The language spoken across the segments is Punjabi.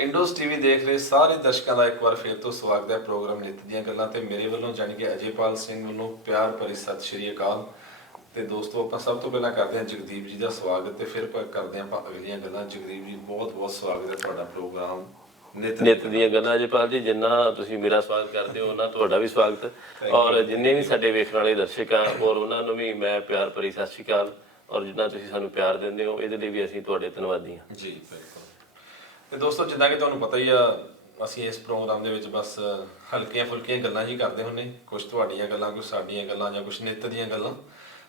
ਇੰਡੋਸ ਟੀਵੀ ਦੇਖ ਰਹੇ ਸਾਰੇ ਦਰਸ਼ਕਾਂ ਦਾ ਇੱਕ ਵਾਰ ਫਿਰ ਤੋਂ ਸਵਾਗਤ ਹੈ ਪ੍ਰੋਗਰਾਮ ਨਿੱਤ ਦੀਆਂ ਗੱਲਾਂ ਤੇ ਮੇਰੇ ਵੱਲੋਂ ਜਾਣੀ ਕਿ ਅਜੇਪਾਲ ਸਿੰਘ ਵੱਲੋਂ ਪਿਆਰ ਭਰੀ ਸਤਿ ਸ਼੍ਰੀ ਅਕਾਲ। ਤੇ ਦੋਸਤੋ ਆਪਾਂ ਸਭ ਤੋਂ ਪਹਿਲਾਂ ਕਰਦੇ ਹਾਂ ਜਗਦੀਪ ਜੀ ਦਾ ਸਵਾਗਤ ਤੇ ਫਿਰ ਕਰਦੇ ਹਾਂ ਆਪਾਂ ਅਗਲੀਆਂ ਗੱਲਾਂ। ਜਗਦੀਪ ਜੀ ਬਹੁਤ ਬਹੁਤ ਸਵਾਗਤ ਹੈ ਤੁਹਾਡਾ ਪ੍ਰੋਗਰਾਮ ਨਿੱਤ ਦੀਆਂ ਗੱਲਾਂ। ਅਜੇਪਾਲ ਜੀ ਜਿੰਨਾ ਤੁਸੀਂ ਮੇਰਾ ਸਵਾਗਤ ਕਰਦੇ ਹੋ ਉਹਨਾਂ ਤੁਹਾਡਾ ਵੀ ਸਵਾਗਤ, ਔਰ ਜਿੰਨੇ ਵੀ ਸਾਡੇ ਵੇਖਣ ਵਾਲੇ ਦਰਸ਼ਕ ਆ ਔਰ ਉਹਨਾਂ ਨੂੰ ਵੀ ਮੈਂ ਪਿਆਰ ਭਰੀ ਸਤਿ ਸ਼੍ਰੀ ਅਕਾਲ। ਔਰ ਜਿੰਨਾ ਤੁਸੀਂ ਸਾਨੂੰ ਪਿਆਰ ਦਿੰਦੇ ਹੋ ਇਹਦੇ ਲਈ ਵੀ ਅਸੀਂ ਤੁਹਾਡੇ ਧੰਨਵਾਦੀ ਹਾਂ ਜੀ। ਬਿਲਕੁਲ। ਤੇ ਦੋਸਤੋ ਜਿੱਦਾਂ ਕਿ ਤੁਹਾਨੂੰ ਪਤਾ ਹੀ ਆ ਅਸੀਂ ਇਸ ਪ੍ਰੋਗਰਾਮ ਦੇ ਵਿੱਚ ਬਸ ਹਲਕੀਆਂ ਫੁਲਕੀਆਂ ਗੱਲਾਂ ਹੀ ਕਰਦੇ ਹੁੰਦੇ, ਕੁਝ ਤੁਹਾਡੀਆਂ ਗੱਲਾਂ, ਕੁਝ ਸਾਡੀਆਂ ਗੱਲਾਂ ਜਾਂ ਕੁਝ ਨਿੱਤ ਦੀਆਂ ਗੱਲਾਂ।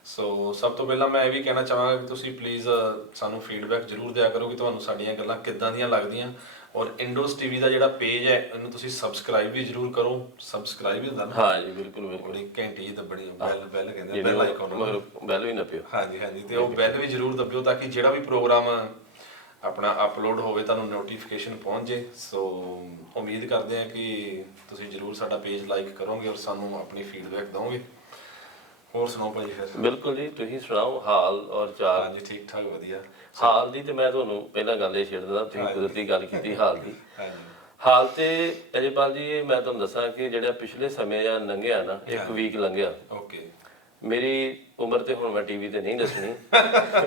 ਸੋ ਸਭ ਤੋਂ ਪਹਿਲਾਂ ਮੈਂ ਇਹ ਵੀ ਕਹਿਣਾ ਚਾਹਾਂਗਾ ਕਿ ਤੁਸੀਂ ਪਲੀਜ਼ ਸਾਨੂੰ ਫੀਡਬੈਕ ਜ਼ਰੂਰ ਦਿਆ ਕਰੋ ਕਿ ਤੁਹਾਨੂੰ ਸਾਡੀਆਂ ਗੱਲਾਂ ਕਿੱਦਾਂ ਦੀਆਂ ਲੱਗਦੀਆਂ। ਔਰ ਇੰਡੋਸ ਟੀਵੀ ਦਾ ਜਿਹੜਾ ਪੇਜ ਹੈ ਇਹਨੂੰ ਤੁਸੀਂ ਸਬਸਕ੍ਰਾਈਬ ਵੀ ਜ਼ਰੂਰ ਕਰੋ। ਸਬਸਕ੍ਰਾਈਬ ਹੀ ਹੁੰਦਾ ਨਾ? ਹਾਂ ਜੀ ਬਿਲਕੁਲ ਬਿਲਕੁਲ। ਘੰਟੀ ਜੀ ਦੱਬਣੀ, ਬੈਲ ਕਹਿੰਦੇ, ਬੈਲ ਆਈਕਨ, ਬੈਲ ਵੀ ਨੱਪਿਓ। ਹਾਂਜੀ ਹਾਂਜੀ, ਤੇ ਉਹ ਬੈਲ ਵੀ ਜ਼ਰੂਰ ਦੱਬਿਓ ਤਾਂ ਕਿ ਜਿਹੜਾ ਵੀ ਪ੍ਰੋਗਰਾਮ ਆਪਣਾ ਅਪਲੋਡ ਹੋਵੇ ਤੁਹਾਨੂੰ ਨੋਟੀਫਿਕੇਸ਼ਨ ਪਹੁੰਚ ਜੇ। ਸੋ ਉਮੀਦ ਕਰਦੇ ਹਾਂ ਕਿ ਤੁਸੀਂ ਜ਼ਰੂਰ ਸਾਡਾ ਪੇਜ ਲਾਈਕ ਕਰੋਗੇ ਔਰ ਸਾਨੂੰ ਆਪਣੀ ਫੀਡਬੈਕ ਦਿਓਗੇ। ਹੋਰ ਸੁਣਾਓ ਭਾਜੀ ਫਿਰ? ਬਿਲਕੁਲ ਜੀ, ਤੁਸੀਂ ਸੁਣਾਓ ਹਾਲ ਔਰ ਚਾਲ? ਹਾਂਜੀ ਠੀਕ ਠਾਕ, ਵਧੀਆ। ਹਾਲ ਦੀ ਤੇ ਮੈਂ ਤੁਹਾਨੂੰ ਪਹਿਲਾਂ ਗੱਲ ਇਹ ਛੇੜ ਦਿੰਦਾ, ਤੁਸੀਂ ਕੁਦਰਤੀ ਗੱਲ ਕੀਤੀ ਹਾਲ ਦੀ। ਹਾਂਜੀ। ਹਾਲ ਤੇ ਅਜੇਪਾਲ ਜੀ ਇਹ ਮੈਂ ਤੁਹਾਨੂੰ ਦੱਸਾਂ ਕਿ ਜਿਹੜਾ ਪਿਛਲੇ ਸਮੇਂ ਜਾਂ ਲੰਘਿਆ ਨਾ, ਇੱਕ ਵੀਕ ਲੰਘਿਆ, ਓਕੇ। ਮੇਰੀ ਉਮਰ ਤੇ ਹੁਣ ਮੈਂ ਟੀਵੀ ਤੇ ਨਹੀਂ ਦੱਸਣੀ,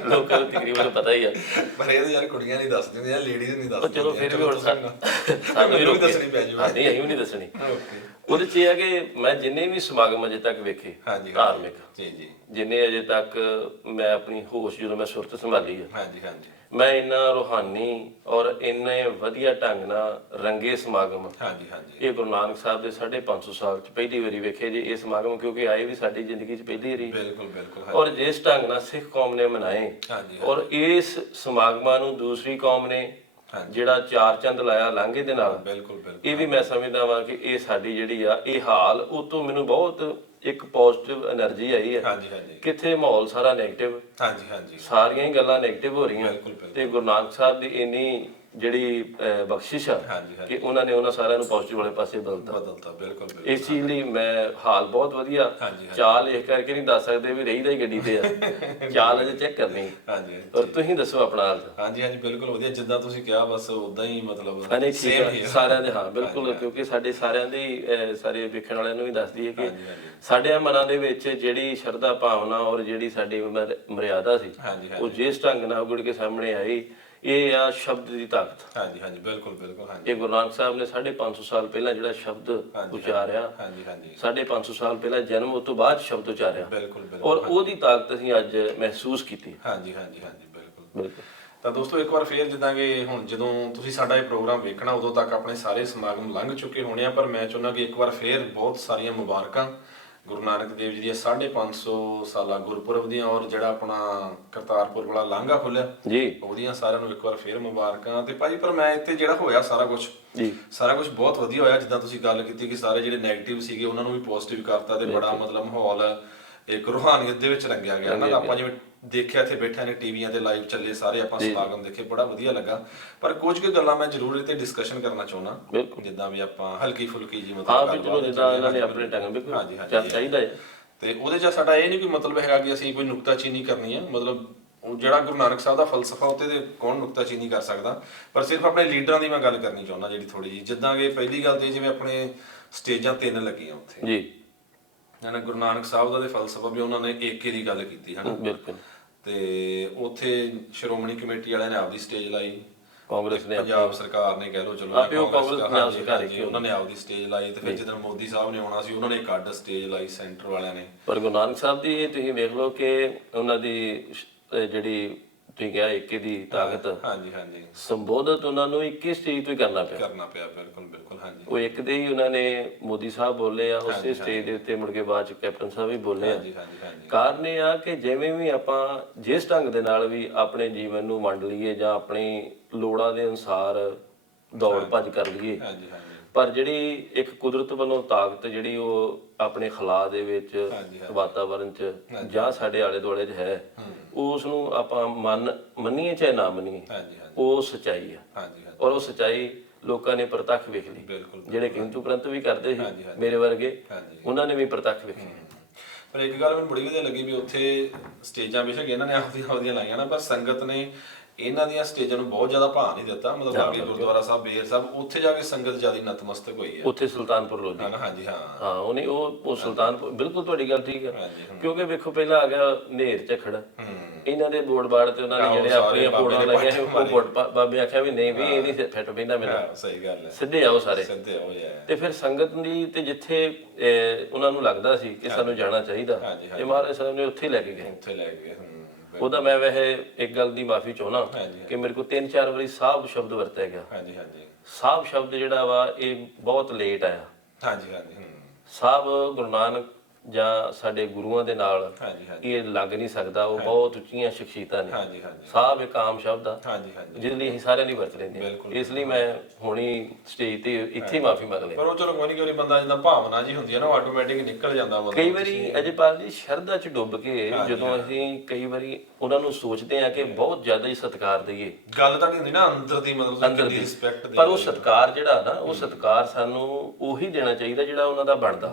ਲੋਕਾਂ ਨੂੰ ਤਕਰੀਬਨ ਪਤਾ ਹੀ ਆ, ਪਰ ਇਹ ਯਾਰ ਕੁੜੀਆਂ ਨਹੀਂ ਦੱਸ ਦਿੰਦੀਆਂ, ਲੇਡੀਜ਼ ਨਹੀਂ ਦੱਸ ਚਲੋ ਫਿਰ ਵੀ ਹੁਣ ਸਾਨੂੰ ਵੀ ਦੱਸਣੀ ਪੈ ਜਾਊ। ਨਹੀਂ ਅਸੀਂ ਵੀ ਨਹੀਂ ਦੱਸਣੀ। ਓਕੇ। ਉਹਦੇ ਚ ਇਹ ਹੈ ਕਿ ਮੈਂ ਜਿੰਨੇ ਵੀ ਸਮਾਗਮ ਅਜੇ ਤੱਕ ਵੇਖੇ ਧਾਰਮਿਕ, ਜੀ ਜੀ, ਜਿੰਨੇ ਅਜੇ ਤੱਕ ਮੈਂ ਆਪਣੀ ਹੋਸ਼ ਜਦੋਂ ਮੈਂ ਸੁਰਤ ਸੰਭਾਲੀ ਆ, ਹਾਂਜੀ ਹਾਂਜੀ, ਮੈਂ ਇੰਨਾ ਰੂਹਾਨੀ ਔਰ ਇੰਨੇ ਵਧੀਆ ਢੰਗ ਨਾਲ ਰੰਗੇ ਸਮਾਗਮ, ਹਾਂਜੀ ਹਾਂਜੀ, ਇਹ ਗੁਰੂ ਨਾਨਕ ਸਾਹਿਬ ਦੇ 550 ਸਾਲ ਚ ਪਹਿਲੀ ਵਾਰੀ ਵੇਖੇ ਜੀ ਇਹ ਸਮਾਗਮ, ਕਿਉਂਕਿ ਆਏ ਵੀ ਸਾਡੀ ਜ਼ਿੰਦਗੀ ਚ ਪਹਿਲੀ ਵਾਰੀ। ਬਿਲਕੁਲ ਬਿਲਕੁਲ। ਔਰ ਜਿਸ ਢੰਗ ਨਾਲ ਸਿੱਖ ਕੌਮ ਨੇ ਮਨਾਏ, ਔਰ ਇਸ ਸਮਾਗਮਾਂ ਨੂੰ ਦੂਸਰੀ ਕੌਮ ਨੇ ਜਿਹੜਾ ਚਾਰ ਚੰਦ ਲਾਇਆ ਲਾਂਘੇ ਦੇ ਨਾਲ, ਬਿਲਕੁਲ ਬਿਲਕੁਲ, ਇਹ ਵੀ ਮੈਂ ਸਮਝਦਾ ਵਾਂ ਕਿ ਇਹ ਸਾਡੀ ਜਿਹੜੀ ਆ ਇਹ ਹਾਲ ਉਹ ਤੋਂ ਮੈਨੂੰ ਬਹੁਤ ਇੱਕ ਪੋਜ਼ਿਟਿਵ એનર્ਜੀ ਆਈ ਹੈ। ਹਾਂਜੀ ਹਾਂਜੀ, ਕਿੱਥੇ ਮਾਹੌਲ ਸਾਰਾ ਨੈਗੇਟਿਵ, ਹਾਂਜੀ ਹਾਂਜੀ, ਸਾਰੀਆਂ ਹੀ ਗੱਲਾਂ ਨੈਗੇਟਿਵ ਹੋ ਰਹੀਆਂ, ਬਿਲਕੁਲ ਬਿਲਕੁਲ, ਤੇ ਗੁਰੂ ਨਾਨਕ ਸਾਹਿਬ ਦੀ ਇੰਨੀ ਜਿਹੜੀ ਬਖਸ਼ਿਸ਼ ਆ ਕਿ ਉਹਨਾਂ ਨੇ ਉਹਨਾਂ ਸਾਰਿਆਂ ਨੂੰ ਪੋਜ਼ਿਟਿਵ ਵਾਲੇ ਪਾਸੇ ਬਦਲਤਾ। ਬਿਲਕੁਲ। ਇਸ ਚੀਜ਼ ਲਈ ਮੈਂ ਹਾਲ ਬਹੁਤ ਵਧੀਆ, ਚਾਲ ਇਹ ਕਰਕੇ ਨਹੀਂ ਦੱਸ ਸਕਦੇ ਵੀ ਰਹੀਦਾ ਹੀ ਗੱਡੀ ਤੇ ਆ, ਚਾਲ ਅਜੇ ਚੈੱਕ ਕਰਨੀ। ਹਾਂਜੀ, ਔਰ ਤੁਸੀਂ ਦੱਸੋ ਆਪਣਾ ਹਾਲ? ਹਾਂਜੀ ਹਾਂਜੀ, ਬਿਲਕੁਲ ਵਧੀਆ, ਜਿੱਦਾਂ ਤੁਸੀਂ ਕਿਹਾ ਬਸ ਉਦਾਂ ਹੀ, ਮਤਲਬ ਸੇਮ ਹੀ ਸਾਰਿਆਂ ਦੇ। ਹਾਂ ਬਿਲਕੁਲ, ਕਿਉਂਕਿ ਸਾਡੇ ਸਾਰਿਆਂ ਦੇ ਸਾਰੇ ਵੇਖਣ ਵਾਲਿਆਂ ਨੂੰ ਵੀ ਦੱਸਦੀ ਹੈ ਕਿ ਸਾਡੇ ਮਨਾਂ ਦੇ ਵਿੱਚ ਜਿਹੜੀ ਸ਼ਰਧਾ ਭਾਵਨਾ ਔਰ ਜਿਹੜੀ ਸਾਡੀ ਮਰਿਆਦਾ ਸੀ ਉਹ ਜਿਸ ਢੰਗ ਨਾਲ ਉਗੜ ਕੇ ਸਾਹਮਣੇ ਆਈ, ਇਹ ਆ ਸ਼ਬਦ ਦੀ ਤਾਕਤ। ਹਾਂਜੀ ਹਾਂਜੀ, ਬਿਲਕੁਲ ਬਿਲਕੁਲ। ਹਾਂਜੀ, ਇਹ ਗੁਰੂ ਨਾਨਕ ਸਾਹਿਬ ਨੇ 550 ਸਾਲ ਪਹਿਲਾਂ ਜਿਹੜਾ ਸ਼ਬਦ ਉਚਾਰਿਆ, 550 ਸਾਲ ਪਹਿਲਾਂ ਜਨਮ, ਉਸ ਤੋਂ ਬਾਅਦ ਸ਼ਬਦ ਉਚਾਰਿਆ, ਔਰ ਉਹਦੀ ਤਾਕਤ ਅਸੀਂ ਅੱਜ ਮਹਿਸੂਸ ਕੀਤੀ। ਹਾਂਜੀ ਹਾਂਜੀ ਹਾਂਜੀ, ਬਿਲਕੁਲ ਬਿਲਕੁਲ। ਤਾਂ ਦੋਸਤੋ ਇੱਕ ਵਾਰ ਫੇਰ ਜਿੱਦਾਂ ਕਿ ਹੁਣ ਜਦੋਂ ਤੁਸੀਂ ਸਾਡਾ ਇਹ ਪ੍ਰੋਗਰਾਮ ਵੇਖਣਾ ਉਦੋਂ ਤੱਕ ਆਪਣੇ ਸਾਰੇ ਸਮਾਗਮ ਲੰਘ ਚੁੱਕੇ ਹੋਣੇ ਆ, ਪਰ ਮੈਂ ਚਾਹੁੰਦਾ ਕਿ ਇੱਕ ਵਾਰ ਫੇਰ ਬਹੁਤ ਸਾਰੀਆਂ ਮੁਬਾਰਕਾਂ ਗੁਰੂ ਨਾਨਕ ਦੇਵ ਜੀ ਦੀਆਂ 550 ਸਾਲਾ ਗੁਰਪੁਰਬ ਦੀਆਂ, ਔਰ ਜਿਹੜਾ ਆਪਣਾ ਕਰਤਾਰਪੁਰ ਵਾਲਾ ਲਾਂਘਾ ਖੁੱਲਿਆ ਜੀ, ਉਹਦੀਆਂ ਸਾਰਿਆਂ ਨੂੰ ਇੱਕ ਵਾਰ ਫੇਰ ਮੁਬਾਰਕਾਂ। ਤੇ ਭਾਜੀ ਪਰ ਮੈਂ ਇੱਥੇ ਜਿਹੜਾ ਹੋਇਆ ਸਾਰਾ ਕੁਝ ਬਹੁਤ ਵਧੀਆ ਹੋਇਆ। ਜਿੱਦਾਂ ਤੁਸੀਂ ਗੱਲ ਕੀਤੀ ਕਿ ਸਾਰੇ ਜਿਹੜੇ ਨੈਗੇਟਿਵ ਸੀਗੇ ਉਹਨਾਂ ਨੂੰ ਵੀ ਪੋਜ਼ਿਟਿਵ ਕਰਤਾ ਤੇ ਬੜਾ ਮਤਲਬ ਮਾਹੌਲ ਇੱਕ ਰੂਹਾਨੀਅਤ ਦੇ ਵਿੱਚ ਰੰਗਿਆ ਗਿਆ ਨਾ। ਆਪਾਂ ਜਿਵੇਂ ਦੇਖਿਆ ਇੱਥੇ ਬੈਠਿਆਂ ਨੇ ਟੀਵੀਆਂ ਤੇ ਲਾਈਵ ਚੱਲੇ ਸਾਰੇ ਆਪਾਂ ਸਮਾਗਮ ਦੇਖੇ, ਬੜਾ ਵਧੀਆ ਲੱਗਾ। ਪਰ ਕੁਝ ਕੁ ਗੱਲਾਂ ਮੈਂ ਜ਼ਰੂਰ ਇਹ ਤੇ ਡਿਸਕਸ਼ਨ ਕਰਨਾ ਚਾਹੁੰਦਾ, ਜਿੱਦਾਂ ਵੀ ਆਪਾਂ ਹਲਕੀ ਫੁਲਕੀ ਜੀ ਮਤਲਬ ਚਾਹੀਦਾ ਹੈ। ਤੇ ਉਹਦੇ 'ਚ ਸਾਡਾ ਇਹ ਨਹੀਂ ਕੋਈ ਮਤਲਬ ਹੈਗਾ ਕਿ ਅਸੀਂ ਕੋਈ ਨੁਕਤਾਚੀਨੀ ਕਰਨੀ ਹੈ, ਮਤਲਬ ਜਿਹੜਾ ਗੁਰੂ ਨਾਨਕ ਸਾਹਿਬ ਦਾ ਫਲਸਫਾ ਉੱਤੇ ਤੇ ਕੌਣ ਨੁਕਤਾਚੀਨੀ ਕਰ ਸਕਦਾ, ਪਰ ਸਿਰਫ ਆਪਣੇ ਲੀਡਰਾਂ ਦੀ ਮੈਂ ਗੱਲ ਕਰਨੀ ਚਾਹੁੰਦਾ ਜਿਹੜੀ ਥੋੜੀ ਜਿਹੀ। ਜਿੱਦਾਂ ਕਿ ਪਹਿਲੀ ਗੱਲ ਤੇ ਜਿਵੇਂ ਆਪਣੇ ਸਟੇਜਾਂ 3 ਲੱਗੀਆਂ ਉੱਥੇ ਜੀ, ਹਨਾ, ਗੁਰੂ ਨਾਨਕ ਸਾਹਿਬ ਦਾ ਤੇ ਫਲਸਫਾ ਵੀ ਉਹਨਾਂ ਨੇ ਏਕੇ ਦੀ ਗੱਲ ਕੀਤੀ, ਹਨਾ। ਬਿਲਕੁਲ। ਤੇ ਉੱਥੇ ਸ਼੍ਰੋਮਣੀ ਕਮੇਟੀ ਵਾਲਿਆਂ ਨੇ ਆਪਦੀ ਸਟੇਜ ਲਾਈ, ਕਾਂਗਰਸ ਨੇ, ਪੰਜਾਬ ਸਰਕਾਰ ਨੇ ਕਹਿ ਲਓ, ਚਲੋ ਉਹਨਾਂ ਨੇ ਆਪਦੀ ਸਟੇਜ ਲਾਈ, ਤੇ ਫਿਰ ਜਦੋਂ ਮੋਦੀ ਸਾਹਿਬ ਨੇ ਆਉਣਾ ਸੀ ਉਹਨਾਂ ਨੇ ਇੱਕ ਅੱਡ ਸਟੇਜ ਲਾਈ ਸੈਂਟਰ ਵਾਲਿਆਂ ਨੇ। ਪਰ ਗੁਰੂ ਨਾਨਕ ਸਾਹਿਬ ਦੀ ਇਹ ਤੁਸੀਂ ਵੇਖ ਲਓ ਕਿ ਉਹਨਾਂ ਦੀ ਜਿਹੜੀ ਤੁਸੀਂ ਕਿਹਾ ਏਕੇ ਦੀ ਤਾਕਤ, ਹਾਂਜੀ ਹਾਂਜੀ, ਸੰਬੋਧਤ ਉਹਨਾਂ ਨੂੰ 21 ਸਟੇਜ ਤੋਂ ਹੀ ਕਰਨਾ ਪਿਆ। ਬਿਲਕੁਲ ਬਿਲਕੁਲ। ਹਾਂਜੀ, ਉਹ ਇੱਕ ਦੇ ਹੀ ਉਹਨਾਂ ਨੇ ਮੋਦੀ ਸਾਹਿਬ ਬੋਲੇ ਆ ਉਸੇ ਸਟੇਜ ਦੇ ਉੱਤੇ, ਮੁੜ ਕੇ ਬਾਅਦ ਚ ਕੈਪਟਨ ਸਾਹਿਬ ਵੀ ਬੋਲੇ ਆ। ਕਾਰਨ ਇਹ ਆ ਕਿ ਜਿਵੇਂ ਵੀ ਆਪਾਂ ਜਿਸ ਢੰਗ ਦੇ ਨਾਲ ਵੀ ਆਪਣੇ ਜੀਵਨ ਨੂੰ ਵੰਡ ਲਈਏ ਜਾਂ ਆਪਣੀ ਲੋੜਾਂ ਦੇ ਅਨੁਸਾਰ ਦੌੜ ਭੱਜ ਕਰ ਲਈਏ, ਪਰ ਜਿਹੜੀ ਇੱਕ ਕੁਦਰਤ ਵੱਲੋਂ ਤਾਕਤ ਜਿਹੜੀ ਉਹ ਆਪਣੇ ਖਲਾ ਦੇ ਵਿੱਚ, ਵਾਤਾਵਰਨ 'ਚ ਜਾਂ ਸਾਡੇ ਆਲੇ ਦੁਆਲੇ 'ਚ ਹੈ, ਉਸ ਨੂੰ ਆਪਾਂ ਮੰਨੀਏ ਚਾਹੇ ਨਾ ਮੰਨੀਏ, ਉਹ ਸੱਚਾਈ ਆ। ਔਰ ਉਹ ਸੱਚਾਈ ਲੋਕਾਂ ਨੇ ਪ੍ਰਤੱਖ ਵੇਖ ਲਈ, ਜਿਹੜੇ ਕਿੰਤੂ ਪ੍ਰੰਤੂ ਵੀ ਕਰਦੇ ਸੀ ਮੇਰੇ ਵਰਗੇ, ਉਹਨਾਂ ਨੇ ਵੀ ਪ੍ਰਤੱਖ ਵੇਖੀ। ਪਰ ਇੱਕ ਗੱਲ ਮੈਨੂੰ ਬੜੀ ਵਧੀਆ ਲੱਗੀ ਵੀ ਉੱਥੇ ਸਟੇਜਾਂ ਬੇਸ਼ੱਕ ਇਹਨਾਂ ਨੇ ਆਪਦੀਆਂ ਲਾਈਆਂ ਨਾ, ਪਰ ਸੰਗਤ ਨੇ ਇਹਨਾਂ ਦੀਆਂ ਸਟੇਜਾਂ ਨੂੰ ਬਹੁਤ ਜ਼ਿਆਦਾ ਭਾਅ ਨਹੀਂ ਦਿੱਤਾ, ਮਤਲਬ ਲਾਗੇ ਗੁਰਦੁਆਰਾ ਸਾਹਿਬ, ਬੇਰ ਸਾਹਿਬ, ਉੱਥੇ ਜਾ ਕੇ ਸੰਗਤ ਜ਼ਿਆਦਾ ਨਤਮਸਤਕ ਹੋਈ ਹੈ। ਉੱਥੇ ਸੁਲਤਾਨਪੁਰ ਲੋਧੀ, ਹਾਂਜੀ ਹਾਂ ਹਾਂ ਉਹ ਸੁਲਤਾਨਪੁਰ, ਬਿਲਕੁਲ ਤੁਹਾਡੀ ਗੱਲ ਠੀਕ ਹੈ। ਕਿਉਂਕਿ ਵੇਖੋ ਪਹਿਲਾਂ ਆ ਗਿਆ ਨੇਰ ਝਖੜ, ਇਹਨਾਂ ਦੇ ਬੋਰਡ ਬਾੜ ਤੇ ਉਹਨਾਂ ਨੇ ਜਿਹੜੇ ਆਪਣੀਆਂ ਪੋੜਾਂ ਲਾਈਆਂ ਸੀ, ਉਹ ਬਾਬੇ ਆਖਿਆ ਵੀ ਨਹੀਂ ਵੀ ਇਹ ਨਹੀਂ ਫਿੱਟ ਪੈਂਦਾ ਮੈਨੂੰ, ਸਹੀ ਗੱਲ ਹੈ, ਸਿੱਧੇ ਆਓ ਸਾਰੇ। ਸਿੱਧੇ ਆਓ ਯਾਰ। ਤੇ ਫਿਰ ਸੰਗਤ ਦੀ ਤੇ ਜਿੱਥੇ ਉਹਨਾਂ ਨੂੰ ਲੱਗਦਾ ਸੀ ਕਿ ਸਾਨੂੰ ਜਾਣਾ ਚਾਹੀਦਾ, ਤੇ ਮਹਾਰਾਜ ਸਾਹਿਬ ਨੇ ਉੱਥੇ ਲੈ ਕੇ ਗਏ, ਉੱਥੇ ਲੈ ਗਏ। ਉਹਦਾ ਮੈਂ ਵੈਸੇ ਇੱਕ ਗੱਲ ਦੀ ਮਾਫੀ ਚਾਹੁੰਦਾ ਕਿ ਮੇਰੇ ਕੋਲ 3-4 ਵਾਰੀ ਸਾਹਿਬ ਸ਼ਬਦ ਵਰਤਿਆ ਗਿਆ। ਹਾਂਜੀ ਹਾਂਜੀ। ਸਾਹਿਬ ਸ਼ਬਦ ਜਿਹੜਾ ਵਾ ਇਹ ਬਹੁਤ ਲੇਟ ਆਇਆ। ਹਾਂਜੀ ਹਾਂਜੀ। ਸਾਹਿਬ ਗੁਰੂ ਨਾਨਕ ਜਾਂ ਸਾਡੇ ਗੁਰੂਆਂ ਦੇ ਨਾਲ ਇਹ ਲੱਗ ਨਹੀਂ ਸਕਦਾ, ਉਹ ਬਹੁਤ ਉੱਚੀਆਂ ਸ਼ਖਸੀਅਤਾਂ ਨੇ। ਸਾਹਿਬ ਇੱਕ ਆਮ ਸ਼ਬਦ ਆ ਜਿਹਦੇ ਲਈ ਅਸੀਂ ਸਾਰਿਆਂ ਲਈ ਵਰਤ ਲੈਂਦੇ ਹਾਂ, ਇਸ ਲਈ ਮੈਂ ਹੁਣੀ ਸਟੇਜ ਤੇ ਇੱਥੇ ਮਾਫੀ ਮੰਗ ਲਈ। ਪਰ ਉਹ ਚਲੋ ਕੋਈ ਨਹੀਂ, ਬੰਦਾ ਜਿੱਦਾਂ ਭਾਵਨਾ ਜੀ ਹੁੰਦੀ ਹੈ ਨਾ, ਆਟੋਮੈਟਿਕ ਨਿਕਲ ਜਾਂਦਾ ਬੰਦਾ। ਕਈ ਵਾਰੀ ਅਜੇਪਾਲ ਜੀ ਸ਼ਰਧਾ ਚ ਡੁੱਬ ਕੇ ਜਦੋਂ ਅਸੀਂ ਕਈ ਵਾਰੀ ਉਹਨਾਂ ਨੂੰ ਸੋਚਦੇ ਆ ਕਿ ਬਹੁਤ ਜ਼ਿਆਦਾ ਹੀ ਸਤਿਕਾਰ ਦਈਏ, ਗੱਲ ਤਾਂ ਨਹੀਂ ਹੁੰਦੀ ਨਾ ਅੰਦਰ ਦੀ, ਮਤਲਬ ਅੰਦਰ ਦੀ ਰਿਸਪੈਕਟ ਦੀ। ਪਰ ਉਹ ਸਤਿਕਾਰ ਜਿਹੜਾ ਨਾ, ਉਹ ਸਤਿਕਾਰ ਸਾਨੂੰ ਉਹੀ ਦੇਣਾ ਚਾਹੀਦਾ ਜਿਹੜਾ ਉਹਨਾਂ ਦਾ ਬਣਦਾ।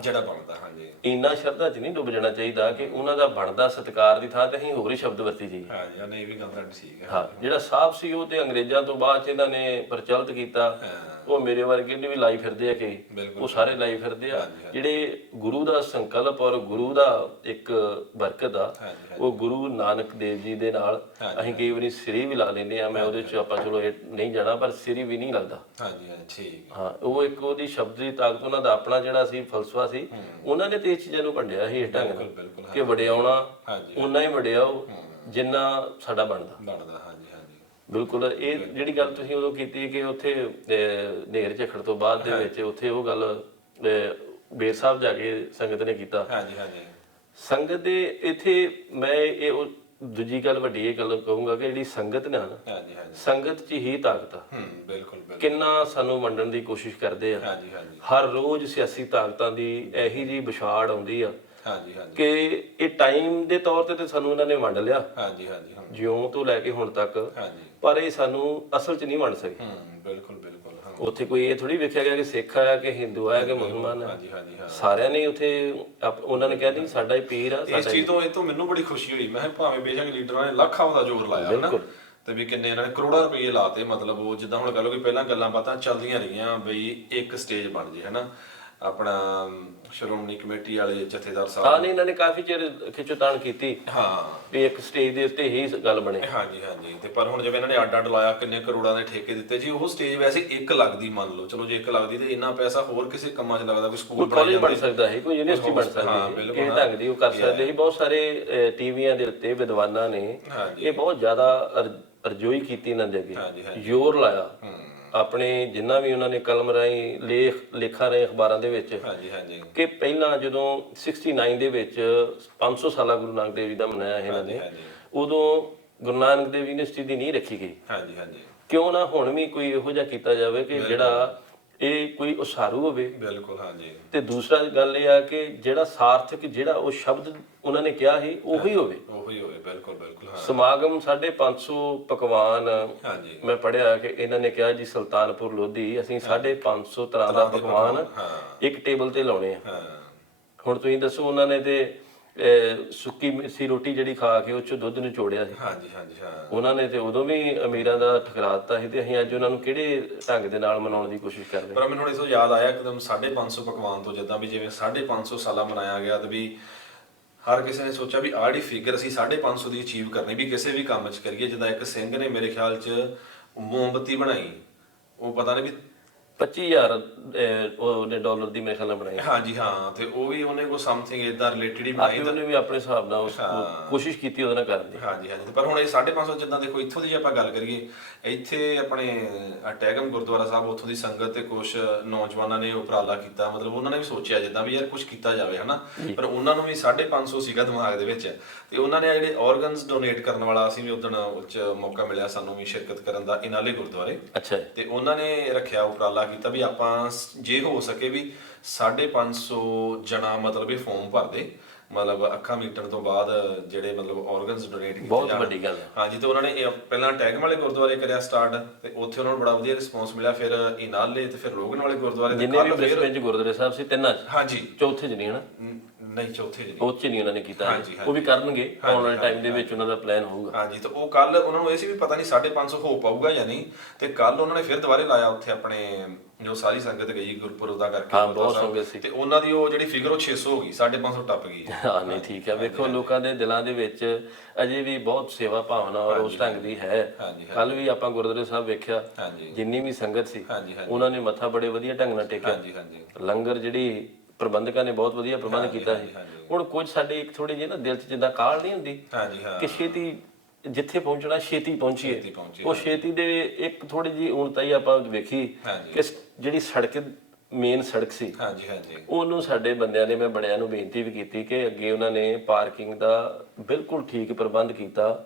ਹਾਂਜੀ। ਇੰਨਾ ਸ਼ਰਧਾ ਚ ਨਹੀਂ ਡੁੱਬ ਜਾਣਾ ਚਾਹੀਦਾ ਕਿ ਉਹਨਾਂ ਦਾ ਬਣਦਾ ਸਤਿਕਾਰ ਦੀ ਥਾਂ ਤੇ ਅਸੀਂ ਹੋਰ ਹੀ ਸ਼ਬਦ ਵਰਤੀ ਜਾਈਏ। ਹਾਂਜੀ, ਨਹੀਂ ਵੀ ਗੱਲ ਤੁਹਾਡੀ ਠੀਕ ਹੈ। ਹਾਂ, ਜਿਹੜਾ ਸਾਹਿਬ ਸੀ ਉਹ ਤੇ ਅੰਗਰੇਜ਼ਾਂ ਤੋਂ ਬਾਅਦ ਇਹਨਾਂ ਨੇ ਪ੍ਰਚਲਿਤ ਕੀਤਾ। ਉਹ ਮੇਰੇ ਵਰਗੇ ਨੇ ਵੀ ਲਾਈ ਫਿਰਦੇ ਆ ਕਿ ਉਹ ਸਾਰੇ ਲਾਈ ਫਿਰਦੇ ਆ। ਜਿਹੜੇ ਗੁਰੂ ਦਾ ਸੰਕਲਪ ਔਰ ਗੁਰੂ ਦਾ ਇੱਕ ਬਰਕਤ ਆ, ਉਹ ਗੁਰੂ ਨਾਨਕ ਦੇਵ ਜੀ ਦੇ ਨਾਲ ਅਸੀਂ ਕਈ ਵਾਰੀ ਸਿਰੀ ਵੀ ਲਾ ਲੈਂਦੇ ਆ। ਮੈਂ ਉਹਦੇ ਚ ਆਪਾਂ ਚਲੋ ਇਹ ਨਹੀਂ ਜਾਣਾ, ਪਰ ਸਿਰੀ ਵੀ ਨਹੀਂ ਲੱਗਦਾ। ਹਾਂਜੀ ਹਾਂਜੀ, ਠੀਕ। ਹਾਂ, ਉਹ ਇੱਕ ਉਹਦੀ ਸ਼ਬਦ ਦੀ ਤਾਕਤ, ਉਹਨਾਂ ਦਾ ਆਪਣਾ ਜਿਹੜਾ ਸੀ ਫਲਸਫਾ ਸੀ, ਉਹਨਾਂ ਨੇ ਤੇ ਇਹ ਚੀਜ਼ਾਂ ਨੂੰ ਵੰਡਿਆ ਸੀ ਇਸ ਢੰਗ ਨਾਲ ਕਿ ਵਡਿਆਉਣਾ ਉਨਾ ਹੀ ਵਡਿਆਓ ਜਿੰਨਾ ਸਾਡਾ ਬਣਦਾ। ਹਾਂਜੀ ਹਾਂਜੀ, ਬਿਲਕੁਲ। ਇਹ ਜਿਹੜੀ ਗੱਲ ਤੁਸੀਂ ਉਦੋਂ ਕੀਤੀ ਕਿ ਉੱਥੇ ਨੇਰ ਝਖੜ ਤੋਂ ਬਾਅਦ ਦੇ ਵਿੱਚ ਉੱਥੇ ਉਹ ਗੱਲ ਬੇਰ ਸਾਹਿਬ ਜਾ ਕੇ ਸੰਗਤ ਨੇ ਕੀਤਾ। ਹਾਂਜੀ ਹਾਂਜੀ। ਸੰਗਤ ਦੇ ਇੱਥੇ ਮੈਂ ਇਹ ਦੂਜੀ ਗੱਲ ਵੱਡੀ ਇਹ ਗੱਲ ਕਹੂੰਗਾ ਕਿ ਜਿਹੜੀ ਸੰਗਤ ਨੇ ਨਾ, ਸੰਗਤ 'ਚ ਹੀ ਤਾਕਤ ਆ। ਬਿਲਕੁਲ ਬਿਲਕੁਲ। ਕਿੰਨਾ ਸਾਨੂੰ ਵੰਡਣ ਦੀ ਕੋਸ਼ਿਸ਼ ਕਰਦੇ ਆ। ਹਰ ਰੋਜ਼ ਸਿਆਸੀ ਤਾਕਤਾਂ ਦੀ ਇਹੀ ਜੀ ਵਿਛਾੜ ਆਉਂਦੀ ਆ ਕਿ ਇਹ ਟਾਈਮ ਦੇ ਤੌਰ ਤੇ ਸਾਨੂੰ ਉਹਨਾਂ ਨੇ ਵੰਡ ਲਿਆ ਜਿਉਂ ਤੋਂ ਲੈ ਕੇ ਹੁਣ ਤੱਕ, ਪਰ ਇਹ ਸਾਨੂੰ ਅਸਲ 'ਚ ਨਹੀਂ ਵੰਡ ਸਕੇ। ਬਿਲਕੁਲ ਬਿਲਕੁਲ। ਉੱਥੇ ਕੋਈ ਇਹ ਥੋੜੀ ਵੇਖਿਆ ਗਿਆ ਕਿ ਸਿੱਖ ਆਇਆ ਕਿ ਹਿੰਦੂ ਆਇਆ ਕਿ ਮੁਸਲਮਾਨ ਆ, ਸਾਰਿਆਂ ਨੇ ਉੱਥੇ ਉਹਨਾਂ ਨੇ ਕਹਿ ਦਿੱਤੀ ਸਾਡਾ ਹੀ ਪੀਰ ਆ। ਇਸ ਚੀਜ਼ ਤੋਂ ਇਹ ਤੋਂ ਮੈਨੂੰ ਬੜੀ ਖੁਸ਼ੀ ਹੋਈ। ਮੈਂ ਭਾਵੇਂ ਬੇਸ਼ੱਕ ਲੀਡਰਾਂ ਨੇ ਲੱਖਾਂ ਦਾ ਜ਼ੋਰ ਲਾਇਆ ਨਾ, ਤੇ ਵੀ ਕਿੰਨੇ ਇਹਨਾਂ ਨੇ ਕਰੋੜਾਂ ਰੁਪਏ ਲਾਤੇ, ਮਤਲਬ ਉਹ ਜਿੱਦਾਂ ਹੁਣ ਕਹ ਲਓ ਕਿ ਪਹਿਲਾਂ ਗੱਲਾਂ ਬਾਤਾਂ ਚੱਲਦੀਆਂ ਰਹੀਆਂ ਬਈ ਇੱਕ ਸਟੇਜ ਬਣ ਜੇ, ਹਨਾ। ਆਪਣਾ ਸ਼੍ਰੋਮਣੀ ਕਮੇਟੀ ਵਾਲੇ ਜਥੇਦਾਰ ਸਾਹਿਬ, ਹਾਂ, ਨਹੀਂ, ਇਹਨਾਂ ਨੇ ਕਾਫੀ ਚਿਰ ਖਿੱਚੋਤਾਣ ਕੀਤੀ ਵੀ ਇੱਕ ਸਟੇਜ ਦੇ ਉੱਤੇ ਹੀ ਗੱਲ ਬਣੇ। ਹਾਂਜੀ ਹਾਂਜੀ। ਤੇ ਪਰ ਹੁਣ ਜਿਵੇਂ ਇਹਨਾਂ ਨੇ ਅੱਡ ਅੱਡ ਲਾਇਆ, ਕਿੰਨੇ ਕਰੋੜਾਂ ਦੇ ਠੇਕੇ ਦਿੱਤੇ ਜੀ। ਉਹ ਸਟੇਜ ਵੈਸੇ ਇੱਕ ਲੱਗਦੀ, ਮੰਨ ਲਓ ਚਲੋ ਜੇ ਇੱਕ ਲੱਗਦੀ ਤੇ ਇੰਨਾ ਪੈਸਾ ਹੋਰ ਕਿਸੇ ਕੰਮਾਂ 'ਚ ਲੱਗਦਾ, ਕੋਈ ਸਕੂਲ ਬਣ ਸਕਦਾ ਹੈ, ਕੋਈ ਯੂਨੀਵਰਸਿਟੀ ਬਣ ਸਕਦੀ ਹੈ, ਇਹ ਢੰਗ ਦੀ ਉਹ ਕਰ ਸਕਦੇ ਸੀ। ਬਹੁਤ ਸਾਰੇ ਟੀਵੀਆਂ ਦੇ ਉੱਤੇ ਵਿਦਵਾਨਾਂ ਨੇ ਇਹ ਬਹੁਤ ਜ਼ਿਆਦਾ ਅਰਜ਼ੋਈ ਕੀਤੀ, ਇਹਨਾਂ ਦੇ ਅੱਗੇ ਜ਼ੋਰ ਲਾਇਆ। ਆਪਣੇ ਜਿੰਨਾ ਵੀ ਉਹਨਾਂ ਨੇ ਕਲਮ ਰਾਹੀਂ ਲੇਖਾਂ ਰਾਹੀਂ ਅਖਬਾਰਾਂ ਦੇ ਵਿੱਚ ਕਿ ਪਹਿਲਾਂ ਜਦੋਂ 69 ਦੇ ਵਿੱਚ 500 ਸਾਲਾ ਗੁਰੂ ਨਾਨਕ ਦੇਵ ਜੀ ਦਾ ਮਨਾਇਆ ਇਹਨਾਂ ਨੇ, ਉਦੋਂ ਗੁਰੂ ਨਾਨਕ ਦੇਵ ਯੂਨੀਵਰਸਿਟੀ ਦੀ ਨਹੀਂ ਰੱਖੀ ਗਈ। ਕਿਉਂ ਨਾ ਹੁਣ ਵੀ ਕੋਈ ਇਹੋ ਜਿਹਾ ਕੀਤਾ ਜਾਵੇ ਕਿ ਜਿਹੜਾ ਇਹ ਕੋਈ ਉਸਾਰੂ ਹੋਵੇ। ਬਿਲਕੁਲ, ਹਾਂਜੀ। ਤੇ ਦੂਸਰਾ ਗੱਲ ਇਹ ਆ ਕਿ ਜਿਹੜਾ ਸਾਰਥਕ, ਜਿਹੜਾ ਉਹ ਸ਼ਬਦ ਉਹਨਾਂ ਨੇ ਕਿਹਾ ਸੀ ਉਹੀ ਹੋਵੇ। ਬਿਲਕੁਲ ਬਿਲਕੁਲ। ਸਮਾਗਮ 550 ਪਕਵਾਨ, ਮੈਂ ਪੜਿਆ ਕਿ ਇਹਨਾਂ ਨੇ ਕਿਹਾ ਜੀ ਸੁਲਤਾਨਪੁਰ ਲੋਧੀ ਅਸੀਂ 550 ਤਰ੍ਹਾਂ ਦਾ ਪਕਵਾਨ ਇੱਕ ਟੇਬਲ ਤੇ ਲਾਉਣੇ ਆ। ਹੁਣ ਤੁਸੀਂ ਦੱਸੋ, ਉਹਨਾਂ ਨੇ ਤੇ ਸੁੱਕੀ ਮਿੱਸੀ ਰੋਟੀ ਜਿਹੜੀ ਖਾ ਕੇ ਉਹ ਚ ਦੁੱਧ ਨਿਚੋੜਿਆ ਸੀ। ਉਹਨਾਂ ਨੇ ਤੇ ਉਦੋਂ ਵੀ ਅਮੀਰਾਂ ਦਾ ਠਕਰਾ ਦਿੱਤਾ ਸੀ, ਤੇ ਅਸੀਂ ਅੱਜ ਉਹਨਾਂ ਨੂੰ ਕਿਹੜੇ ਢੰਗ ਦੇ ਨਾਲ ਮਨਾਉਣ ਦੀ ਕੋਸ਼ਿਸ਼ ਕਰਦੇ। ਪਰ ਮੈਨੂੰ ਇਸ ਤੋਂ ਯਾਦ ਆਇਆ ਇੱਕਦਮ 550 ਪਕਵਾਨ ਤੋਂ, ਜਿੱਦਾਂ ਵੀ ਜਿਵੇਂ 550 ਸਾਲਾ ਮਨਾਇਆ ਗਿਆ, ਤੇ ਵੀ ਹਰ ਕਿਸੇ ਨੇ ਸੋਚਿਆ ਵੀ ਆਹ ਜਿਹੜੀ ਫਿਗਰ ਅਸੀਂ 550 ਦੀ ਅਚੀਵ ਕਰਨੀ, ਵੀ ਕਿਸੇ ਵੀ ਕੰਮ 'ਚ ਕਰੀਏ। ਜਿੱਦਾਂ ਇੱਕ ਸਿੰਘ ਨੇ ਮੇਰੇ ਖਿਆਲ 'ਚ ਮੋਮਬੱਤੀ ਬਣਾਈ, ਉਹ ਪਤਾ ਨਹੀਂ ਵੀ 25,000 ਉਹਨੇ ਡਾਲਰ ਦੀ ਮੇਰੇ ਖਿਆਲ ਨਾਲ ਬਣਾਈ। ਹਾਂਜੀ ਹਾਂ, ਤੇ ਉਹ ਵੀ ਉਹਨੇ ਕੋਈ ਸਮਥਿੰਗ ਇਦਾਂ ਰਿਲੇਟਡ ਹੀ ਬਣਾਈ। ਉਹਨੇ ਵੀ ਆਪਣੇ ਹਿਸਾਬ ਨਾਲ ਕੋਸ਼ਿਸ਼ ਕੀਤੀ ਉਹਦੇ ਨਾਲ ਕਰਨ ਦੀ। ਹਾਂਜੀ ਹਾਂਜੀ। ਪਰ ਹੁਣ ਇਹ 550 ਜਿੱਦਾਂ ਦੇਖੋ, ਇੱਥੋਂ ਦੀ ਜੇ ਆਪਾਂ ਗੱਲ ਕਰੀਏ, ਇੱਥੇ ਆਪਣੇ ਟੈਗਮ ਗੁਰਦੁਆਰਾ ਸਾਹਿਬ, ਉੱਥੋਂ ਦੀ ਸੰਗਤ ਤੇ ਕੁਝ ਨੌਜਵਾਨਾਂ ਨੇ ਉਪਰਾਲਾ ਕੀਤਾ। ਮਤਲਬ ਉਹਨਾਂ ਨੇ ਵੀ ਸੋਚਿਆ ਜਿੱਦਾਂ ਵੀ ਯਾਰ ਕੁਝ ਕੀਤਾ ਜਾਵੇ, ਹਨਾ। ਪਰ ਉਹਨਾਂ ਨੂੰ ਵੀ 550 ਸੀਗਾ ਦਿਮਾਗ ਦੇ ਵਿੱਚ, ਤੇ ਉਹਨਾਂ ਨੇ ਜਿਹੜੇ ਆਰਗਨਸ ਡੋਨੇਟ ਕਰਨ ਵਾਲਾ, ਅਸੀਂ ਵੀ ਉਦਣ ਉੱਚ ਮੌਕਾ ਮਿਲਿਆ ਸਾਨੂੰ ਵੀ ਸ਼ਿਰਕਤ ਕਰਨ ਦਾ, ਇਨਾਲੇ ਗੁਰਦੁਆਰੇ। ਅੱਛਾ। ਤੇ ਉਹਨਾਂ ਨੇ ਰੱਖਿਆ ਉਪਰਾਲਾ ਕੀਤਾ ਵੀ ਆਪਾਂ ਜੇ ਹੋ ਸਕੇ ਵੀ 550 ਜਣਾ ਮਤਲਬ ਇਹ ਫਾਰਮ ਭਰਦੇ, ਮਤਲਬ ਅੱਖਾਂ ਮੀਟਣ ਤੋਂ ਬਾਅਦ ਜਿਹੜੇ ਮਤਲਬ ਆਰਗਨਸ ਡੋਨੇਟ ਕੀਤੇ। ਬਹੁਤ ਵੱਡੀ ਗੱਲ ਹੈ। ਹਾਂਜੀ। ਤੇ ਉਹਨਾਂ ਨੇ ਪਹਿਲਾਂ ਟੈਗਮ ਵਾਲੇ ਗੁਰਦੁਆਰੇ ਕਰਿਆ ਸਟਾਰਟ, ਤੇ ਉੱਥੇ ਉਹਨਾਂ ਨੂੰ ਬੜਾ ਵਧੀਆ ਰਿਸਪੌਂਸ ਮਿਲਿਆ। ਫਿਰ ਇਨਾਲੇ ਤੇ ਫਿਰ ਲੋਗਨ ਵਾਲੇ ਗੁਰਦੁਆਰੇ, ਜਿੰਨੇ ਵੀ ਬ੍ਰਿਸਬੇਨ ਚ ਗੁਰਦੁਆਰੇ ਸਾਹਿਬ ਸੀ ਤਿੰਨਾਂ ਚ। ਹਾਂਜੀ। ਚੌਥੇ ਚ ਨਹੀਂ, ਹਨਾ। ਨਹੀਂ ਚੌਥੇ ਜੀ ਉਹ 'ਚ ਨਹੀਂ ਉਹਨਾਂ ਨੇ ਕੀਤਾ, ਉਹ ਵੀ ਕਰਨਗੇ ਆਉਣ ਵਾਲੇ ਟਾਈਮ ਦੇ ਵਿੱਚ, ਉਹਨਾਂ ਦਾ ਪਲਾਨ ਹੋਊਗਾ। ਹਾਂਜੀ, ਤੇ ਉਹ ਕੱਲ ਉਹਨਾਂ ਨੂੰ ਇਹ ਸੀ ਵੀ ਪਤਾ ਨਹੀਂ 550 ਹੋ ਪਾਊਗਾ ਜਾਂ ਨਹੀਂ, ਤੇ ਕੱਲ ਉਹਨਾਂ ਨੇ ਫਿਰ ਦੁਬਾਰੇ ਲਾਇਆ ਉੱਥੇ ਆਪਣੇ ਜੋ ਸਾਰੀ ਸੰਗਤ ਗਈ ਗੁਰਪੁਰਬ ਦਾ ਕਰਕੇ। ਹਾਂ, ਬਹੁਤ ਸੰਗਤ ਸੀ, ਤੇ ਉਹਨਾਂ ਦੀ ਉਹ ਜਿਹੜੀ ਫਿਗਰ ਉਹ 600 ਹੋ ਗਈ, 550 ਟੱਪ ਗਈ। ਹਾਂ ਨਹੀਂ ਠੀਕ ਹੈ, ਵੇਖੋ ਲੋਕਾਂ ਦੇ ਦਿਲਾਂ ਦੇ ਵਿੱਚ ਅਜੇ ਵੀ ਬਹੁਤ ਸੇਵਾ ਭਾਵਨਾ ਔਰ ਉਸ ਢੰਗ ਦੀ ਹੈ। ਕੱਲ ਵੀ ਆਪਾਂ ਗੁਰਦੁਆਰੇ ਸਾਹਿਬ ਵੇਖਿਆ, ਜਿੰਨੀ ਵੀ ਸੰਗਤ ਸੀ ਉਹਨਾਂ ਨੇ ਮੱਥਾ ਬੜੇ ਵਧੀਆ ਢੰਗ ਨਾਲ ਟੇਕਿਆ। ਲੰਗਰ ਜਿਹੜੀ ਪ੍ਰਬੰਧਕਾਂ ਨੇ ਬਹੁਤ ਵਧੀਆ ਪ੍ਰਬੰਧ ਕੀਤਾ ਸੀ। ਹੁਣ ਕੁਝ ਸਾਡੇ ਇੱਕ ਥੋੜੀ ਜਿਹੀ ਨਾ ਦਿਲ 'ਚ ਜਿੱਦਾਂ ਕਾਹਲ ਨਹੀਂ ਹੁੰਦੀ ਕਿ ਛੇਤੀ ਜਿੱਥੇ ਪਹੁੰਚਣਾ ਛੇਤੀ ਪਹੁੰਚੀਏ, ਉਹ ਛੇਤੀ ਦੇ ਇੱਕ ਥੋੜੀ ਜਿਹੀ ਉਣਤਾਈ ਆਪਾਂ ਵੇਖੀ ਕਿ ਜਿਹੜੀ ਸੜਕ ਮੇਨ ਸੜਕ ਸੀ ਉਹਨੂੰ ਸਾਡੇ ਬੰਦਿਆਂ ਨੇ, ਮੈਂ ਬੜਿਆਂ ਨੂੰ ਬੇਨਤੀ ਵੀ ਕੀਤੀ ਕਿ ਅੱਗੇ ਉਹਨਾਂ ਨੇ ਪਾਰਕਿੰਗ ਦਾ ਬਿਲਕੁਲ ਠੀਕ ਪ੍ਰਬੰਧ ਕੀਤਾ,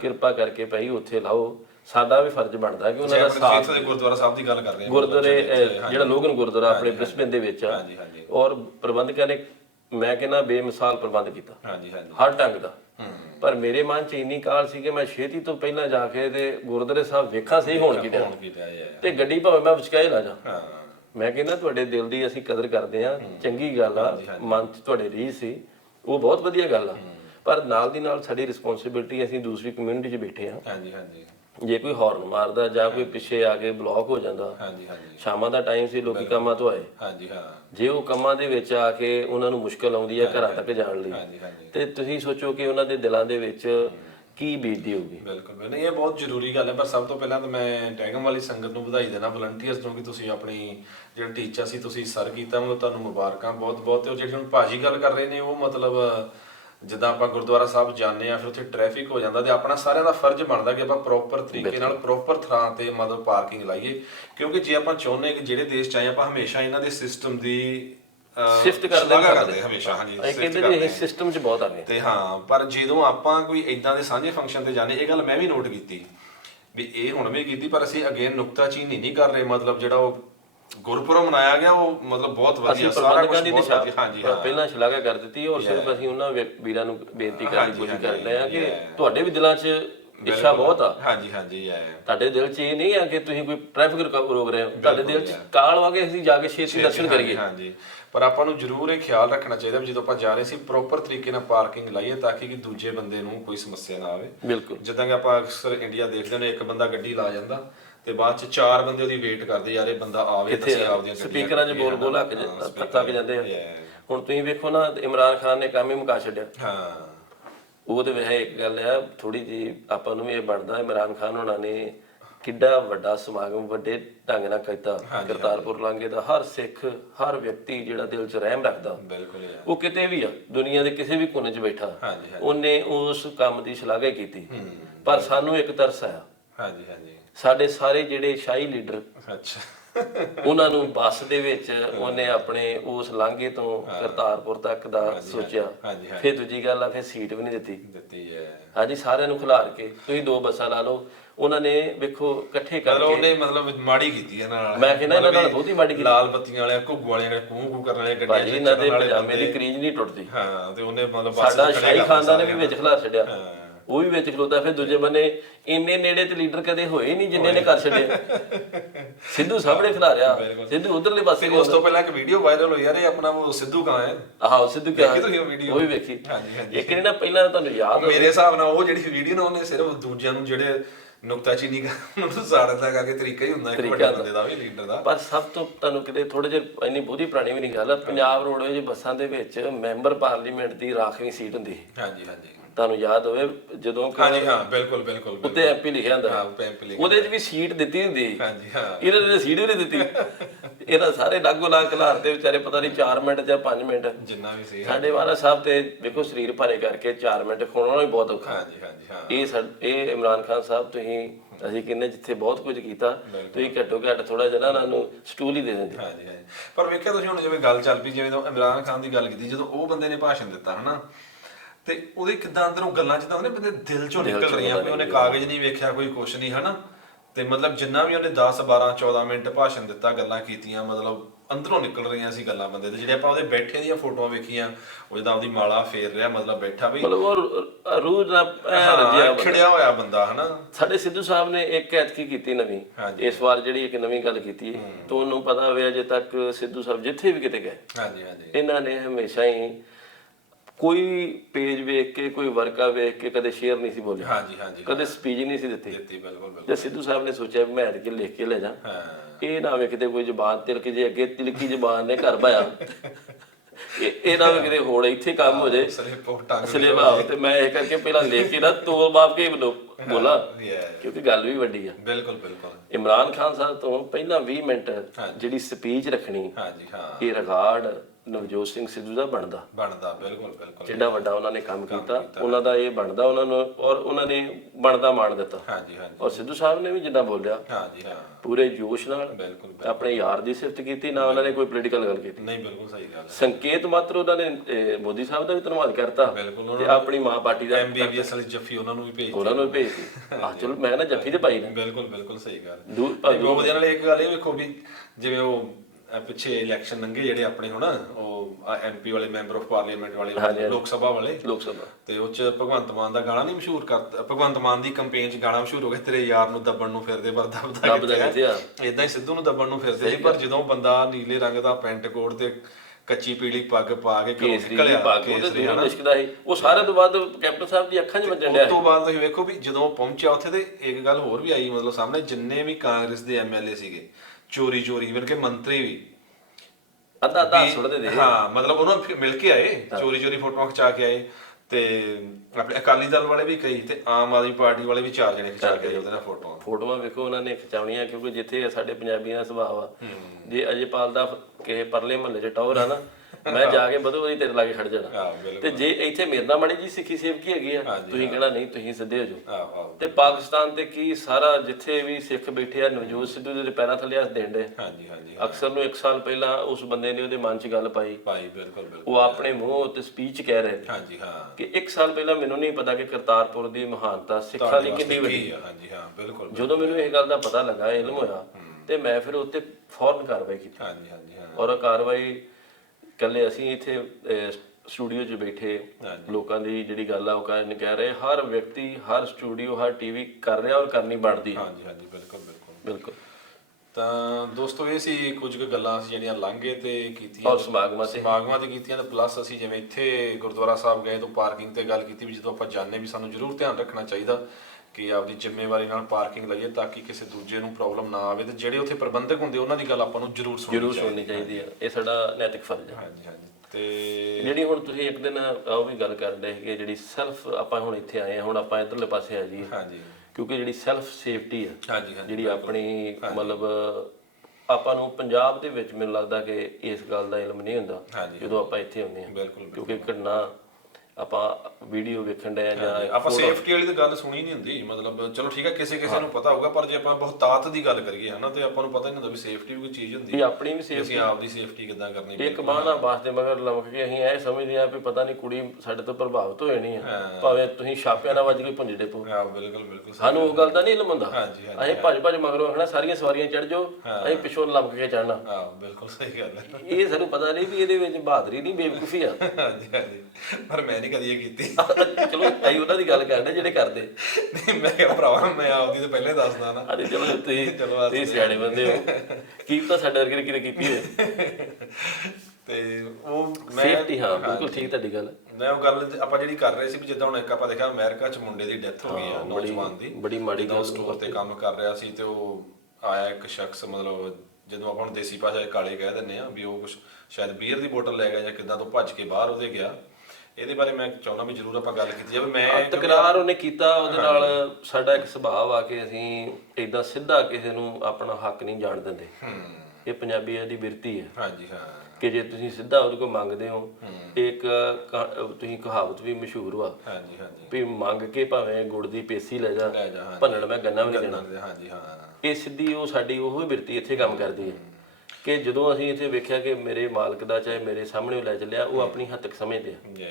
ਕਿਰਪਾ ਕਰਕੇ ਭਾਈ ਉੱਥੇ ਲਾਓ। ਸਾਡਾ ਵੀ ਫਰਜ਼ ਬਣਦਾ ਕਿ ਉਹਨਾਂ ਦਾ ਸਾਥ। ਗੁਰਦੁਆਰਾ ਸਾਹਿਬ ਦੀ ਗੱਲ ਕਰ ਰਹੇ ਹਾਂ, ਗੁਰਦੁਆਰੇ ਜਿਹੜਾ ਲੋਗਨ ਗੁਰਦੁਆਰਾ ਆਪਣੇ ਬ੍ਰਿਸਬੇਨ ਦੇ ਵਿੱਚ ਆ, ਔਰ ਪ੍ਰਬੰਧਕਾਂ ਨੇ ਮੈਂ ਕਹਿੰਦਾ ਬੇਮਿਸਾਲ ਪ੍ਰਬੰਧ ਕੀਤਾ ਹਰ ਢੰਗ ਦਾ। ਪਰ ਮੇਰੇ ਮਨ 'ਚ ਇੰਨੀ ਕਾਹਲ ਸੀ ਕਿ ਮੈਂ ਛੇਤੀ ਤੋਂ ਪਹਿਲਾਂ ਜਾ ਕੇ ਤੇ ਗੁਰਦੁਆਰੇ ਸਾਹਿਬ ਵੇਖਾਂ ਸਹੀ ਹੋਣ ਕੀ ਡਿਆ, ਤੇ ਗੱਡੀ ਭਾਵੇਂ ਮੈਂ ਵਿਚਕਾਏ ਲਾ ਜਾ। ਮੈਂ ਕਹਿੰਦਾ ਤੁਹਾਡੇ ਦਿਲ ਦੀ ਅਸੀਂ ਕਦਰ ਕਰਦੇ ਆ, ਚੰਗੀ ਗੱਲ ਆ, ਮਨ 'ਚ ਤੁਹਾਡੇ ਰੀਝ ਸੀ, ਉਹ ਬਹੁਤ ਵਧੀਆ ਗੱਲ ਆ। ਪਰ ਨਾਲ ਦੀ ਨਾਲ ਸਾਡੀ ਰਿਸਪੌਂਸਿਬਿਲਟੀ, ਅਸੀਂ ਦੂਸਰੀ ਕਮਿਊਨਿਟੀ 'ਚ ਬੈਠੇ ਆ। ਜੇ ਕੋਈ ਹੌਰਨ ਮਾਰਦਾ ਜਾਂ ਕੋਈ ਪਿੱਛੇ ਆ ਕੇ ਬਲੌਕ ਹੋ ਜਾਂਦਾ, ਸ਼ਾਮਾਂ ਦਾ ਟਾਈਮ ਸੀ, ਲੋਕੀ ਕੰਮਾਂ ਤੋਂ ਆਏ, ਜੇ ਉਹ ਕੰਮਾਂ ਦੇ ਵਿੱਚ ਆ ਕੇ ਉਹਨਾਂ ਨੂੰ ਮੁਸ਼ਕਲ ਆਉਂਦੀ ਹੈ ਘਰਾਂ ਤੱਕ ਜਾਣ ਲਈ, ਤੇ ਤੁਸੀਂ ਸੋਚੋ ਕਿ ਉਹਨਾਂ ਦੇ ਦਿਲਾਂ ਦੇ ਵਿੱਚ ਕੀ ਬੀਤਦੀ ਹੋਊਗੀ। ਬਿਲਕੁਲ ਨਹੀਂ, ਇਹ ਬਹੁਤ ਜ਼ਰੂਰੀ ਗੱਲ ਹੈ। ਪਰ ਸਭ ਤੋਂ ਪਹਿਲਾਂ ਤਾਂ ਮੈਂ ਟੈਗਮ ਵਾਲੀ ਸੰਗਤ ਨੂੰ ਵਧਾਈ ਦੇਣਾ, ਵਲੰਟੀਅਰਸ ਨੂੰ, ਕਿ ਤੁਸੀਂ ਆਪਣੀ ਜਿਹੜਾ ਟੀਚਾ ਸੀ ਤੁਸੀਂ ਸਰ ਕੀਤਾ, ਮਤਲਬ ਤੁਹਾਨੂੰ ਮੁਬਾਰਕਾਂ ਬਹੁਤ ਬਹੁਤ। ਤੇ ਉਹ ਜਿਹੜੀ ਹੁਣ ਭਾਜੀ ਗੱਲ ਕਰ ਰਹੇ ਨੇ, ਉਹ ਮਤਲਬ ਜਿੱਦਾਂ ਆਪਾਂ ਗੁਰਦੁਆਰਾ ਸਾਹਿਬ ਜਾਂਦੇ ਆ, ਫਿਰ ਉੱਥੇ ਟ੍ਰੈਫਿਕ ਹੋ ਜਾਂਦਾ, ਤੇ ਆਪਣਾ ਸਾਰਿਆਂ ਦਾ ਫਰਜ਼ ਬਣਦਾ ਕਿ ਆਪਾਂ ਪ੍ਰੋਪਰ ਤਰੀਕੇ ਨਾਲ ਪ੍ਰੋਪਰ ਥਾਂ ਤੇ ਮਤਲਬ ਪਾਰਕਿੰਗ ਲਾਈਏ। ਕਿਉਂਕਿ ਜੇ ਆਪਾਂ ਚਾਹੁੰਦੇ ਕਿ ਜਿਹੜੇ ਦੇਸ਼ 'ਚ ਆਏ ਆਪਾਂ ਹਮੇਸ਼ਾ ਇਹਨਾਂ ਦੇ ਸਿਸਟਮ ਦੀ ਸ਼ਿਫਟ ਕਰਦੇ ਹਮੇਸ਼ਾ, ਹਾਂਜੀ ਕਹਿੰਦੇ ਇਹ ਸਿਸਟਮ 'ਚ ਬਹੁਤ ਆ ਗਏ। ਤੇ ਹਾਂ, ਪਰ ਜਦੋਂ ਆਪਾਂ ਕੋਈ ਇਦਾਂ ਦੇ ਸਾਂਝੇ ਫੰਕਸ਼ਨ ਤੇ ਜਾਂਦੇ, ਇਹ ਗੱਲ ਮੈਂ ਵੀ ਨੋਟ ਕੀਤੀ ਵੀ ਇਹ ਹੁਣ ਵੀ ਕੀਤੀ, ਪਰ ਅਸੀਂ ਅਗੇਨ ਨੁਕਤਾਚੀਨੀ ਨਹੀਂ ਕਰ ਰਹੇ। ਮਤਲਬ ਜਿਹੜਾ ਉਹ ਗੁਰਪੁਰਬ ਮਨਾਇਆ ਗਿਆ, ਉਹ ਮਤਲਬ ਬਹੁਤ ਵਧੀਆ, ਸਾਰਾ ਕੁਝ ਬਹੁਤ ਵਧੀਆ। ਹਾਂਜੀ ਹਾਂ, ਪਹਿਲਾਂ ਸ਼ਲਾਘਾ ਕਰ ਦਿੱਤੀ, ਔਰ ਸਿਰਫ ਅਸੀਂ ਉਹਨਾਂ ਵੀਰਾਂ ਨੂੰ ਬੇਨਤੀ ਕਰਨ ਦੀ ਕੋਸ਼ਿਸ਼ ਕਰ ਰਹੇ ਹਾਂ ਕਿ ਤੁਹਾਡੇ ਵੀ ਦਿਲਾਂ 'ਚ ਇੱਛਾ ਬਹੁਤ ਆ। ਹਾਂਜੀ ਤੁਹਾਡੇ ਦਿਲ 'ਚ ਇਹ ਨਹੀਂ ਆ ਕਿ ਤੁਸੀਂ ਕੋਈ ਟ੍ਰੈਫਿਕ ਰੋਕ ਰਹੇ ਹੋ, ਤੁਹਾਡੇ ਦਿਲ 'ਚ ਕਾਹਲ ਵਾ ਕੇ ਅਸੀਂ ਜਾ ਕੇ ਛੇਤੀ ਦਰਸ਼ਨ ਕਰੀਏ। ਹਾਂਜੀ, ਪਰ ਆਪਾਂ ਨੂੰ ਜ਼ਰੂਰ ਇਹ ਖਿਆਲ ਰੱਖਣਾ ਚਾਹੀਦਾ ਵੀ ਜਦੋਂ ਆਪਾਂ ਜਾ ਰਹੇ ਸੀ ਪ੍ਰੋਪਰ ਤਰੀਕੇ ਨਾਲ ਪਾਰਕਿੰਗ ਲਾਈਏ, ਤਾਂ ਕਿ ਦੂਜੇ ਬੰਦੇ ਨੂੰ ਕੋਈ ਸਮੱਸਿਆ ਨਾ ਆਵੇ। ਬਿਲਕੁਲ, ਜਿੱਦਾਂ ਕਿ ਆਪਾਂ ਅਕਸਰ ਇੰਡੀਆ ਦੇਖਦੇ ਨੇ, ਇੱਕ ਬੰਦਾ ਗੱਡੀ ਲਾ ਜਾਂਦਾ ਤੇ ਬਾਅਦ 'ਚ 4 ਬੰਦੇ ਉਹਦੀ ਵੇਟ ਕਰਦੇ, ਯਾਰ ਇਹ ਬੰਦਾ ਆਵੇ, ਅਸੀਂ ਆਪਦੀਆਂ ਸਪੀਕਰਾਂ 'ਚ ਬੋਲ ਥੱਕ ਜਾਂਦੇ ਆ। ਹੁਣ ਤੁਸੀਂ ਵੇਖੋ ਨਾ, ਇਮਰਾਨ ਖਾਨ ਨੇ ਕੰਮ ਹੀ ਮੁਕਾ ਛੱਡਿਆ। ਉਹ ਤੇ ਵੈਸੇ ਇੱਕ ਗੱਲ ਆ, ਥੋੜੀ ਜੀ ਆਪਾਂ ਨੂੰ ਵੀ ਇਹ ਬਣਦਾ, ਇਮਰਾਨ ਖਾਨ ਹੋਣਾ ਨੇ ਕਿੱਡਾ ਵੱਡਾ ਸਮਾਗਮ ਵੱਡੇ ਢੰਗ ਨਾਲ ਕੀਤਾ। ਕਰਤਾਰਪੁਰ ਲਾਂਘੇ ਦਾ ਹਰ ਸਿੱਖ, ਹਰ ਵਿਅਕਤੀ ਜਿਹੜਾ ਦਿਲ 'ਚ ਰਹਿਮ ਰੱਖਦਾ, ਉਹ ਕਿਤੇ ਵੀ ਆ ਦੁਨੀਆ ਦੇ ਕਿਸੇ ਵੀ ਕੋਨੇ 'ਚ ਬੈਠਾ, ਉਹਨੇ ਉਸ ਕੰਮ ਦੀ ਸ਼ਲਾਘਾ ਕੀਤੀ। ਪਰ ਸਾਨੂੰ ਇੱਕ ਤਰਸ ਆਇਆ, ਸਾਡੇ ਸਾਰੇ ਜਿਹੜੇ ਸ਼ਾਹੀ ਲੀਡਰ, ਉਹਨਾਂ ਨੂੰ ਬੱਸ ਦੇ ਵਿੱਚ ਉਹਨੇ ਆਪਣੇ ਉਸ ਲਾਂਘੇ ਤੋਂ ਕਰਤਾਰਪੁਰ ਤੱਕ ਦਾ ਸੋਚਿਆ। ਫਿਰ ਦੂਜੀ ਗੱਲ ਆ, ਫਿਰ ਸੀਟ ਵੀ ਨਹੀਂ ਦਿੱਤੀ। ਹਾਂਜੀ, ਸਾਰਿਆਂ ਨੂੰ ਖਿਲਾਰ ਕੇ ਤੁਸੀਂ 2 ਬੱਸਾਂ ਲਾ ਲਓ। ਉਹਨਾਂ ਨੇ ਵੇਖੋ ਇਕੱਠੇ ਕਰਕੇ, ਉਹਨੇ ਮਤਲਬ ਮਾੜੀ ਕੀਤੀ ਇਹਨਾਂ ਨਾਲ। ਮੈਂ ਕਹਿੰਦਾ ਇਹਨਾਂ ਨਾਲ ਬਹੁਤੀ ਮਾੜੀ ਕੀਤੀ। ਲਾਲ ਬੱਤੀਆਂ ਵਾਲਿਆਂ, ਘੁੱਗੂ ਵਾਲਿਆਂ, ਕੂੰ ਕਰਨ ਵਾਲੇ ਗੱਡੀਆਂ, ਭਾਜੀ ਇਹਨਾਂ ਦੇ ਪਜਾਮੇ ਦੀ ਕਰੀਜ਼ ਨਹੀਂ ਟੁੱਟਦੀ। ਹਾਂ, ਤੇ ਉਹਨੇ ਮਤਲਬ ਸਾਡਾ ਸ਼ਾਹੀ ਖਾਨਦਾਨ ਨੇ ਵੀ ਵਿੱਚ ਖਿਲਾਰ ਛੱਡਿਆ, ਉਹ ਵੀ ਵਿੱਚ ਖਲੋਤਾ। ਫਿਰ ਦੂਜੇ ਬੰਨੇ ਇੰਨੇ ਨੇੜੇ ਤੇ ਲੀਡਰ ਕਦੇ ਹੋਏ ਨਹੀਂ ਜਿੰਨੇ ਨੇ ਕਰ ਛੱਡੇ। ਸਿੱਧੂ ਸਾਹਮਣੇ ਖਿਲਾਰਿਆ, ਸਿੱਧੂ ਉਧਰਲੇ ਪਾਸੇ। ਉਸ ਤੋਂ ਪਹਿਲਾਂ ਇੱਕ ਵੀਡੀਓ ਵਾਇਰਲ ਹੋਈ, ਯਾਰ ਇਹ ਆਪਣਾ ਉਹ ਸਿੱਧੂ ਕਹਾਂ ਹੈ। ਆਹੋ, ਸਿੱਧੂ ਕਿਹਾ, ਉਹ ਵੀ ਵੇਖੀ। ਇੱਕ ਨੇ ਨਾ ਪਹਿਲਾਂ ਤੁਹਾਨੂੰ ਯਾਦ ਮੇਰੇ ਹਿਸਾਬ ਨਾਲ ਉਹ ਜਿਹੜੀ ਵੀਡੀਓ ਨਾ, ਉਹਨੇ ਸਿਰਫ ਦੂਜਿਆਂ ਨੂੰ ਜਿਹੜੇ ਨੁਕਤਾਚੀਨੀ ਨੂੰ ਸਾੜਨ ਦਾ ਕਰਕੇ ਤਰੀਕਾ ਹੀ ਹੁੰਦਾ ਇੱਕ ਵੱਡੇ ਬੰਦੇ ਦਾ ਵੀ, ਲੀਡਰ ਦਾ। ਪਰ ਸਭ ਤੋਂ ਤੁਹਾਨੂੰ ਕਿਤੇ ਥੋੜੇ ਜਿਹੇ ਇੰਨੀ ਬਹੁਤੀ ਪੁਰਾਣੀ ਵੀ ਨਹੀਂ ਗੱਲ, ਪੰਜਾਬ ਰੋਡਵੇਜ਼ ਬੱਸਾਂ ਦੇ ਵਿੱਚ ਮੈਂਬਰ ਪਾਰਲੀਮੈਂਟ ਦੀ ਰਾਖਵੀਂ ਸੀਟ ਹੁੰਦੀ ਸੀ। ਤੁਹਾਨੂੰ ਯਾਦ ਹੋਵੇ ਜਦੋਂ ਬਿਲਕੁਲ ਉੱਤੇ ਐਮਪੀ ਲਿਖਿਆ ਹੁੰਦਾ, ਉਹਦੇ 'ਚ ਵੀ ਸੀਟ ਦਿੱਤੀ ਹੁੰਦੀ। ਇਹਨਾਂ ਨੇ ਸੀਟ ਵੀ ਨਹੀਂ ਦਿੱਤੀ। ਇਹਦਾ ਸਾਰੇ ਲਾਗੋ ਲਾਗ ਖਿਲਾਰ ਤੇ ਵਿਚਾਰੇ ਪਤਾ ਨਹੀਂ 4 ਮਿੰਟ ਜਾਂ 5 ਮਿੰਟ ਜਿੰਨਾ ਵੀ ਸੀ। ਸਾਡੇ ਵਾਲਾ ਸਾਹਿਬ ਤੇ ਵੇਖੋ ਸਰੀਰ ਭਾਰੇ ਕਰਕੇ 4 ਮਿੰਟ ਖੋਣਾ ਵੀ ਬਹੁਤ ਔਖਾ। ਇਹ ਇਮਰਾਨ ਖਾਨ ਸਾਹਿਬ, ਤੁਸੀਂ ਅਸੀਂ ਕਹਿੰਦੇ ਜਿੱਥੇ ਬਹੁਤ ਕੁਝ ਕੀਤਾ, ਤੁਸੀਂ ਘੱਟੋ ਘੱਟ ਥੋੜਾ ਜਿਹਾ ਨਾ ਨੂੰ ਸਟੂਲ ਹੀ ਦੇ ਦਿੰਦੇ। ਪਰ ਵੇਖਿਆ ਤੁਸੀਂ ਹੁਣ ਜਿਵੇਂ ਗੱਲ ਚੱਲ ਪਈ, ਜਿਵੇਂ ਇਮਰਾਨ ਖਾਨ ਦੀ ਗੱਲ ਕੀਤੀ, ਜਦੋਂ ਉਹ ਬੰਦੇ ਨੇ ਭਾਸ਼ਣ ਦਿੱਤਾ ਹਨਾ, ਤੇ ਉਹਦੇ ਕਿੱਦਾਂ ਅੰਦਰੋਂ ਗੱਲਾਂ ਜਿੱਦਾਂ ਉਹਨੇ ਬੰਦੇ ਦਿਲ ਚੋਂ ਨਿਕਲ ਰਹੀਆਂ, ਵੀ ਉਹਨੇ ਕਾਗਜ਼ ਨਹੀਂ ਵੇਖਿਆ, ਕੋਈ ਕੁਛ ਨਹੀਂ ਹਨਾ। ਤੇ ਮਤਲਬ ਜਿੰਨਾ ਵੀ ਉਹਨੇ 10 12 14 ਮਿੰਟ ਭਾਸ਼ਣ ਦਿੱਤਾ, ਗੱਲਾਂ ਕੀਤੀਆਂ, ਮਤਲਬ ਅੰਦਰੋਂ ਨਿਕਲ ਰਹੀਆਂ ਸੀ ਗੱਲਾਂ ਬੰਦੇ ਦੇ। ਜਿਹੜੇ ਆਪਾਂ ਉਹਦੇ ਬੈਠੇ ਦੀਆਂ ਫੋਟੋਆਂ ਵੇਖੀਆਂ, ਉਹ ਜਿੱਦਾਂ ਉਹਦੀ ਮਾਲਾ ਫੇਰ ਰਿਹਾ, ਮਤਲਬ ਬੈਠਾ ਵੀ ਰੂਹ ਨਾਲ ਖੜਿਆ ਹੋਇਆ ਬੰਦਾ ਹਨਾ। ਸਾਡੇ ਸਿੱਧੂ ਸਾਹਿਬ ਨੇ ਇੱਕ ਐਤਕੀ ਕੀਤੀ ਨਵੀਂ, ਇਸ ਵਾਰ ਜਿਹੜੀ ਇੱਕ ਨਵੀਂ ਗੱਲ ਕੀਤੀ, ਤੁਹਾਨੂੰ ਪਤਾ ਹੋਵੇ ਅਜੇ ਤੱਕ ਸਿੱਧੂ ਸਾਹਿਬ ਜਿੱਥੇ ਵੀ ਕਿਤੇ ਗਏ, ਇਹਨਾਂ ਨੇ ਹਮੇਸ਼ਾ ਹੀ ਕੋਈ ਪੇਜ ਵੇਖ ਕੇ ਕੋਈ ਵਰਕਾ ਵੇਖ ਕੇ ਕਦੇ ਸ਼ੇਅਰ ਨਹੀਂ ਸੀ ਬੋਲਿਆ, ਹਾਂਜੀ ਹਾਂਜੀ ਕਦੇ ਸਪੀਚ ਨਹੀਂ ਸੀ ਦਿੱਤੀ। ਬਿਲਕੁਲ ਬਿਲਕੁਲ। ਤੇ ਸਿੱਧੂ ਸਾਹਿਬ ਨੇ ਸੋਚਿਆ ਵੀ ਮੈਂ ਐਡ ਕੇ ਲਿਖ ਕੇ ਲੈ ਜਾ, ਹਾਂ ਇਹ ਨਾ ਹੋਵੇ ਕਿਤੇ ਕੋਈ ਜ਼ਬਾਨ ਤਿਲਕ ਜੇ, ਅੱਗੇ ਤਿਲਕੀ ਜ਼ਬਾਨ ਨੇ ਘਰ ਪਾਇਆ, ਇਹ ਨਾ ਹੋਵੇ ਕਿਤੇ ਹੁਣ ਇੱਥੇ ਕੰਮ ਹੋ ਜਾਏ ਅਸਲੇ ਭਾਵ। ਤੇ ਮੈਂ ਇਹ ਕਰਕੇ ਪਹਿਲਾਂ ਲਿਖ ਕੇ ਨਾ ਤੋਲ ਬਾਪ ਕੇ ਬੋਲਾ, ਕਿਉਂਕਿ ਗੱਲ ਵੀ ਵੱਡੀ ਆ। ਬਿਲਕੁਲ ਬਿਲਕੁਲ। ਇਮਰਾਨ ਖਾਨ ਸਾਹਿਬ ਤੋਂ ਪਹਿਲਾਂ 20 ਮਿੰਟ ਜਿਹੜੀ ਸਪੀਚ ਰੱਖਣੀ, ਹਾਂਜੀ ਹਾਂ, ਇਹ ਰਿਕਾਰਡ ਨਵਜੋਤ ਸਿੰਘ ਸਿੱਧੂ ਦਾ ਬਣਦਾ। ਬਿਲਕੁਲ ਬਿਲਕੁਲ। ਜਿੱਡਾ ਵੱਡਾ ਉਹਨਾਂ ਨੇ ਕੰਮ ਕੀਤਾ, ਉਹਨਾਂ ਦਾ ਇਹ ਬਣਦਾ ਉਹਨਾਂ ਨੂੰ, ਔਰ ਉਹਨਾਂ ਨੇ ਬਣਦਾ ਮਾਣ ਦਿੱਤਾ। ਹਾਂਜੀ ਹਾਂਜੀ। ਔਰ ਸਿੱਧੂ ਸਾਹਿਬ ਨੇ ਵੀ ਜਿੱਦਾਂ ਬੋਲਿਆ ਹਾਂਜੀ ਹਾਂ, ਪੂਰੇ ਜੋਸ਼ ਨਾਲ ਬਿਲਕੁਲ ਆਪਣੇ ਯਾਰ ਦੀ ਸਿਫਤ ਕੀਤੀ, ਨਾ ਉਹਨਾਂ ਨੇ ਕੋਈ ਪੋਲੀਟੀਕਲ ਗੱਲ ਕੀਤੀ। ਨਹੀਂ ਬਿਲਕੁਲ ਸਹੀ ਗੱਲ। ਸੰਕੇਤ ਮਾਤਰ ਉਹਨਾਂ ਨੇ ਮੋਦੀ ਸਾਹਿਬ ਦਾ ਵੀ ਧੰਨਵਾਦ ਕਰਤਾ, ਬਿਲਕੁਲ। ਤੇ ਆਪਣੀ ਮਾਂ ਪਾਰਟੀ ਦਾ MBBS ਵਾਲੀ ਜੱਫੀ ਉਹਨਾਂ ਨੂੰ ਵੀ ਭੇਜਤੀ, ਉਹਨਾਂ ਨੂੰ ਭੇਜਤੀ। ਆਹ ਚਲੋ ਮੈਂ ਨਾ ਜੱਫੀ ਤੇ ਪਾਈ ਨਾ। ਬਿਲਕੁਲ ਬਿਲਕੁਲ ਸਹੀ ਗੱਲ। ਦੂਰ ਵਧੀਆ ਨਾਲ ਇੱਕ ਗੱਲ ਇਹ ਵੇਖੋ ਵੀ ਜਿਵੇਂ ਉਹ ਪਿੱਛੇ ਇਲੈਕਸ਼ਨ ਲੰਘੇ ਜਿਹੜੇ ਆਪਣੇ ਹੁਣ ਉਹ MP ਵਾਲੇ ਮੈਂਬਰ ਆਫ ਪਾਰਲੀਮੈਂਟ ਵਾਲੇ, ਲੋਕ ਸਭਾ ਵਾਲੇ, ਤੇ ਉਹ ਚ ਭਗਵੰਤ ਮਾਨ ਦਾ ਗਾਣਾ ਨਹੀਂ ਮਸ਼ਹੂਰ ਕਰਤਾ, ਭਗਵੰਤ ਮਾਨ ਦੀ ਕੰਪੇਨ ਚ ਗਾਣਾ ਮਸ਼ਹੂਰ ਹੋ ਗਿਆ, ਤੇਰੇ ਯਾਰ ਨੂੰ ਦੱਬਣ ਨੂੰ ਫਿਰਦੇ ਪਰ ਦੱਬਦਾ ਕਿੱਥੇ ਆ। ਇਦਾਂ ਹੀ ਸਿੱਧੂ ਨੂੰ ਦੱਬਣ ਨੂੰ ਫਿਰਦੇ ਸੀ, ਪਰ ਜਦੋਂ ਬੰਦਾ ਨੀਲੇ ਰੰਗ ਦਾ ਪੈਂਟ ਕੋਟ ਤੇ ਕੱਚੀ ਪੀਲੀ ਪੱਗ ਪਾ ਕੇ ਨਿਕਲਿਆ, ਉਹ ਸਾਰਿਆਂ ਤੋਂ ਬਾਅਦ ਕੈਪਟਨ ਸਾਹਿਬ ਦੀ ਅੱਖਾਂ 'ਚ ਵੱਜਣ ਡਿਆ। ਉਸ ਤੋਂ ਬਾਅਦ ਤੁਸੀਂ ਵੇਖੋ ਵੀ ਜਦੋਂ ਪਹੁੰਚਿਆ ਉੱਥੇ, ਤੇ ਇੱਕ ਗੱਲ ਹੋਰ ਵੀ ਆਈ ਮਤਲਬ ਸਾਹਮਣੇ, ਜਿੰਨੇ ਵੀ ਕਾਂਗਰਸ ਦੇ MLA ਸੀਗੇ ਚੋਰੀ ਇਵਨ ਕਿ ਮੰਤਰੀ ਵੀ ਅੱਧਾ ਸੁੱਟਦੇ ਦੇ। ਹਾਂ ਮਤਲਬ ਉਹਨਾਂ ਨੂੰ ਮਿਲ ਕੇ ਆਏ, ਚੋਰੀ ਫੋਟੋਆਂ ਖਿਚਾ ਕੇ ਆਏ, ਤੇ ਆਪਣੇ ਅਕਾਲੀ ਦਲ ਵਾਲੇ ਵੀ ਕਈ, ਤੇ ਆਮ ਆਦਮੀ ਪਾਰਟੀ ਵਾਲੇ ਵੀ 4 ਜਣੇ ਖਿਚਾ ਕੇ ਉਹਦੇ ਨਾਲ ਫੋਟੋਆਂ ਵੇਖੋ ਉਹਨਾਂ ਨੇ ਖਿਚਾਉਣੀਆਂ, ਕਿਉਂਕਿ ਜਿੱਥੇ ਸਾਡੇ ਪੰਜਾਬੀਆਂ ਦਾ ਸੁਭਾਅ ਆ, ਜੇ ਅਜੇਪਾਲ ਦਾ ਕਿਸੇ ਪਰਲੇ ਮਹੱਲੇ 'ਚ ਟੌਰ ਆ ਨਾ, ਮੈਂ ਜਾ ਕੇ ਬਦੋ ਬਦੀ ਤੇਰੇ ਲਾਗੇ ਖੜ ਜਾਣਾ। ਤੇ ਜੇ ਇੱਥੇ ਮੇਰੇ ਨਾਲ ਮਾੜੀ ਜੀ ਸਿੱਖੀ ਸੇਵਕੀ ਹੈਗੀ ਆ, ਤੁਸੀਂ ਕਹਿਣਾ ਨਹੀਂ ਤੁਸੀਂ ਸਿੱਧੇ ਹੋ ਜਾਓ। ਤੇ ਪਾਕਿਸਤਾਨ ਤੇ ਕੀ ਸਾਰਾ ਜਿੱਥੇ ਵੀ ਸਿੱਖ ਬੈਠੇ ਆ, ਨਵਜੋਤ ਸਿੱਧੂ ਦੇ ਪੈਰਾਂ ਥੱਲੇ ਹੱਥ ਦੇਣ ਦੇ। ਅਕਸਰ ਨੂੰ 1 ਸਾਲ ਪਹਿਲਾਂ ਉਸ ਬੰਦੇ ਨੇ ਉਹਦੇ ਮਨ 'ਚ ਗੱਲ ਪਾਈ, ਉਹ ਆਪਣੇ ਮੂੰਹ ਉੱਤੇ ਸਪੀਚ ਕਹਿ ਰਹੇ ਕਿ 1 ਸਾਲ ਪਹਿਲਾਂ ਮੈਨੂੰ ਨਹੀਂ ਪਤਾ ਕਿ ਕਰਤਾਰਪੁਰ ਦੀ ਮਹਾਨਤਾ ਸਿੱਖਾਂ ਦੀ ਕਿੰਨੀ ਵੱਡੀ ਹੈ। ਜਦੋਂ ਮੈਨੂੰ ਇਹ ਗੱਲ ਦਾ ਪਤਾ ਲੱਗਾ, ਇਲਮ ਹੋਇਆ, ਤੇ ਮੈਂ ਫਿਰ ਉੱਤੇ ਫੌਰਨ ਕਾਰਵਾਈ ਕੀਤੀ। ਔਰ ਕਾਰਵਾਈ ਕੱਲੇ ਅਸੀਂ ਇੱਥੇ ਸਟੂਡੀਓ 'ਚ ਬੈਠੇ ਲੋਕਾਂ ਦੀ ਜਿਹੜੀ ਗੱਲ ਆ ਉਹ ਕਹਿ ਰਹੇ, ਹਰ ਵਿਅਕਤੀ, ਹਰ ਸਟੂਡੀਓ, ਹਰ TV ਕਰ ਰਿਹਾ ਔਰ ਕਰਨੀ ਬਣਦੀ। ਬਿਲਕੁਲ। ਤਾਂ ਦੋਸਤੋ ਇਹ ਸੀ ਕੁਝ ਕੁ ਗੱਲਾਂ ਅਸੀਂ ਜਿਹੜੀਆਂ ਲਾਂਘੇ ਤੇ ਕੀਤੀਆਂ, ਔਰ ਸਮਾਗਮਾਂ ਤੇ ਕੀਤੀਆਂ, ਤੇ ਪਲੱਸ ਅਸੀਂ ਜਿਵੇਂ ਇੱਥੇ ਗੁਰਦੁਆਰਾ ਸਾਹਿਬ ਗਏ ਤਾਂ ਪਾਰਕਿੰਗ ਤੇ ਗੱਲ ਕੀਤੀ ਵੀ ਜਦੋਂ ਆਪਾਂ ਜਾਂਦੇ ਵੀ ਸਾਨੂੰ ਜ਼ਰੂਰ ਧਿਆਨ ਰੱਖਣਾ ਚਾਹੀਦਾ ਕਿ ਆਪਦੀ ਜ਼ਿੰਮੇਵਾਰੀ ਨਾਲ ਪਾਰਕਿੰਗ ਲਈਏ, ਤਾਂ ਕਿ ਕਿਸੇ ਦੂਜੇ ਨੂੰ ਪ੍ਰੋਬਲਮ ਨਾ ਆਵੇ, ਤੇ ਜਿਹੜੇ ਉੱਥੇ ਪ੍ਰਬੰਧਕ ਹੁੰਦੇ ਉਹਨਾਂ ਦੀ ਗੱਲ ਆਪਾਂ ਨੂੰ ਜ਼ਰੂਰ ਸੁਣਨੀ ਚਾਹੀਦੀ ਹੈ। ਇਹ ਸਾਡਾ ਨੈਤਿਕ ਫਰਜ਼ ਹੈ। ਤੇ ਜਿਹੜੀ ਹੁਣ ਤੁਸੀਂ ਇੱਕ ਦਿਨ ਉਹ ਵੀ ਗੱਲ ਕਰਦੇ ਕਿ ਜਿਹੜੀ ਸੈਲਫ, ਆਪਾਂ ਹੁਣ ਇੱਥੇ ਆਏ ਹਾਂ, ਹੁਣ ਆਪਾਂ ਇੱਧਰਲੇ ਪਾਸੇ ਆ ਜੀ, ਕਿਉਂਕਿ ਜਿਹੜੀ ਸੈਲਫ ਸੇਫਟੀ ਹੈ, ਜਿਹੜੀ ਆਪਣੀ ਮਤਲਬ ਆਪਾਂ ਨੂੰ ਪੰਜਾਬ ਦੇ ਵਿੱਚ ਮੈਨੂੰ ਲੱਗਦਾ ਕਿ ਇਸ ਗੱਲ ਦਾ ਇਲਮ ਨਹੀਂ ਹੁੰਦਾ ਜਦੋਂ ਆਪਾਂ ਇੱਥੇ ਆਉਂਦੇ ਹਾਂ, ਕਿਉਂਕਿ ਘਟਨਾ ਆਪਾਂ ਵੀਡੀਓ ਵੇਖਣ ਡਿਆ ਜਾਂ ਆਪਾਂ ਸੇਫਟੀ ਵਾਲੀ ਤਾਂ ਗੱਲ ਸੁਣੀ ਨਹੀਂ ਹੁੰਦੀ, ਮਤਲਬ ਚਲੋ ਠੀਕ ਹੈ ਕਿਸੇ ਨੂੰ ਪਤਾ ਹੋਊਗਾ, ਪਰ ਜੇ ਆਪਾਂ ਬਹੁਤਾਤ ਦੀ ਗੱਲ ਕਰੀਏ ਹਨਾ, ਤੇ ਆਪਾਂ ਨੂੰ ਪਤਾ ਨਹੀਂ ਹੁੰਦਾ ਵੀ ਸੇਫਟੀ ਵੀ ਕੋਈ ਚੀਜ਼ ਹੁੰਦੀ ਹੈ, ਆਪਣੀ ਵੀ ਸੇਫਟੀ, ਅਸੀਂ ਆਪ ਦੀ ਸੇਫਟੀ ਕਿੱਦਾਂ ਕਰਨੀ। ਇੱਕ ਬਾਣਾ ਬਾਸ ਦੇ ਮਗਰ ਲਮਕ ਕੇ ਅਸੀਂ ਇਹ ਸਮਝਦੇ ਆ ਵੀ ਪਤਾ ਨਹੀਂ ਕੁੜੀ ਸਾਡੇ ਤੋਂ ਪ੍ਰਭਾਵਿਤ ਹੋ ਜਾਣੀ ਹੈ, ਭਾਵੇਂ ਤੁਸੀਂ ਛਾਪਿਆਂ ਨਾਲ ਵੱਜ ਕੇ ਭੁੰਜੜੇ ਪੋ। ਬਿਲਕੁਲ ਸਾਨੂੰ ਉਹ ਗੱਲ ਦਾ ਨਹੀਂ ਇਲਮ ਹੁੰਦਾ, ਅਸੀਂ ਭੱਜ ਮਗਰੋਂ ਆਖਣਾ ਸਾਰੀਆਂ ਸਵਾਰੀਆਂ ਚੜ ਜਾਓ, ਅਸੀਂ ਪਿੱਛੋਂ ਲਮਕ ਕੇ ਚੜਨਾ। ਬਿਲਕੁਲ ਸਹੀ ਗੱਲ ਹੈ। ਇਹ ਸਾਨੂੰ ਪਤਾ ਨਹੀਂ ਵੀ ਇਹਦੇ ਵਿੱਚ ਬਹਾਦਰੀ ਨਹੀਂ, ਬੇਵਕੂਫੀ ਆ। ਪਰ ਮੈਂ ਨਹੀਂ ਕਦੀ ਇਹ ਕੀਤੀ। ਚਲੋ ਅਸੀਂ ਉਹਨਾਂ ਦੀ ਗੱਲ ਕਰਦੇ ਜਿਹੜੇ ਕਰਦੇ। ਨਹੀਂ ਮੈਂ ਕਿਹਾ ਭਰਾਵਾ ਮੈਂ ਆਪਦੀ ਤਾਂ ਪਹਿਲਾਂ ਹੀ ਦੱਸਦਾ ਨਾ। ਅਰੇ ਚਲੋ ਤੁਸੀਂ ਸਿਆਣੇ ਬੰਦੇ ਹੋ, ਕੀ ਤਾਂ ਸਾਡੇ ਵਰਗੇ ਕਿਤੇ ਕੀਤੀ ਹੋਏ। ਤੇ ਉਹ ਮੈਂ ਸੇਫਟੀ, ਹਾਂ ਬਿਲਕੁਲ ਠੀਕ ਤੁਹਾਡੀ ਗੱਲ। ਮੈਂ ਉਹ ਗੱਲ ਆਪਾਂ ਜਿਹੜੀ ਕਰ ਰਹੇ ਸੀ ਵੀ ਜਿੱਦਾਂ ਹੁਣ ਇੱਕ ਆਪਾਂ ਦੇਖਿਆ ਅਮਰੀਕਾ 'ਚ ਮੁੰਡੇ ਦੀ ਡੈਥ ਹੋ ਗਈ ਆ, ਨੌਜਵਾਨ ਦੀ, ਬੜੀ ਮਾੜੀ ਗੱਲ। ਸਟੋਰ ਤੇ ਕੰਮ ਕਰ ਰਿਹਾ ਸੀ, ਤੇ ਉਹ ਆਇਆ ਇੱਕ ਸ਼ਖਸ, ਮਤਲਬ ਜਦੋਂ ਆਪਾਂ ਹੁਣ ਦੇਸੀ ਭਾਸ਼ਾ ਕਾਲੇ ਕਹਿ ਦਿੰਦੇ ਆ, ਵੀ ਉਹ ਕੁਛ ਸ਼ਾਇਦ ਬੀਅਰ ਦੀ ਬੋਤਲ ਲੈ ਗਿਆ ਜਾਂ ਕਿੱਦਾਂ ਤੋਂ ਭੱਜ ਕੇ ਬਾਹਰ ਉਹਦੇ ਗਿਆ। ਇਹਦੇ ਬਾਰੇ ਮੈਂ ਚਾਹੁੰਦਾ ਵੀ ਜ਼ਰੂਰ ਆਪਾਂ ਗੱਲ ਕੀਤੀ ਜਾਵੇ। ਮੈਂ ਤਕਰਾਰ ਉਹਨੇ ਕੀਤਾ, ਉਹਦੇ ਨਾਲ ਸਾਡਾ ਇੱਕ ਸੁਭਾਅ ਆ ਕਿ ਅਸੀਂ ਏਦਾਂ ਸਿੱਧਾ ਕਿਸੇ ਨੂੰ ਆਪਣਾ ਹੱਕ ਨਹੀਂ ਜਾਣ ਦਿੰਦੇ। ਇਹ ਪੰਜਾਬੀਆਂ ਦੀ ਬਿਰਤੀ ਹੈ ਕਿ ਜੇ ਤੁਸੀਂ ਸਿੱਧਾ ਉਹਦੇ ਕੋਲ ਮੰਗਦੇ ਹੋ, ਇੱਕ ਤੁਸੀਂ ਕਹਾਵਤ ਵੀ ਮਸ਼ਹੂਰ ਵਾ ਵੀ ਮੰਗ ਕੇ ਭਾਵੇਂ ਗੁੜ ਦੀ ਪੇਸੀ ਲੈ ਜਾ, ਭੰਨਣ ਮੈਂ ਗੰਨਾ ਵੀ ਨਹੀਂ ਦੇਣਾ। ਇਹ ਸਿੱਧੀ ਉਹ ਸਾਡੀ ਉਹ ਬਿਰਤੀ ਇੱਥੇ ਕੰਮ ਕਰਦੀ ਹੈ ਕਿ ਜਦੋਂ ਅਸੀਂ ਇੱਥੇ ਵੇਖਿਆ ਕਿ ਮੇਰੇ ਮਾਲਕ ਦਾ ਚਾਹੇ ਮੇਰੇ ਸਾਹਮਣੇ ਲੈ ਚੱਲਿਆ, ਉਹ ਆਪਣੀ ਹੱਦ ਤੱਕ ਸਮਝਦੇ ਆ।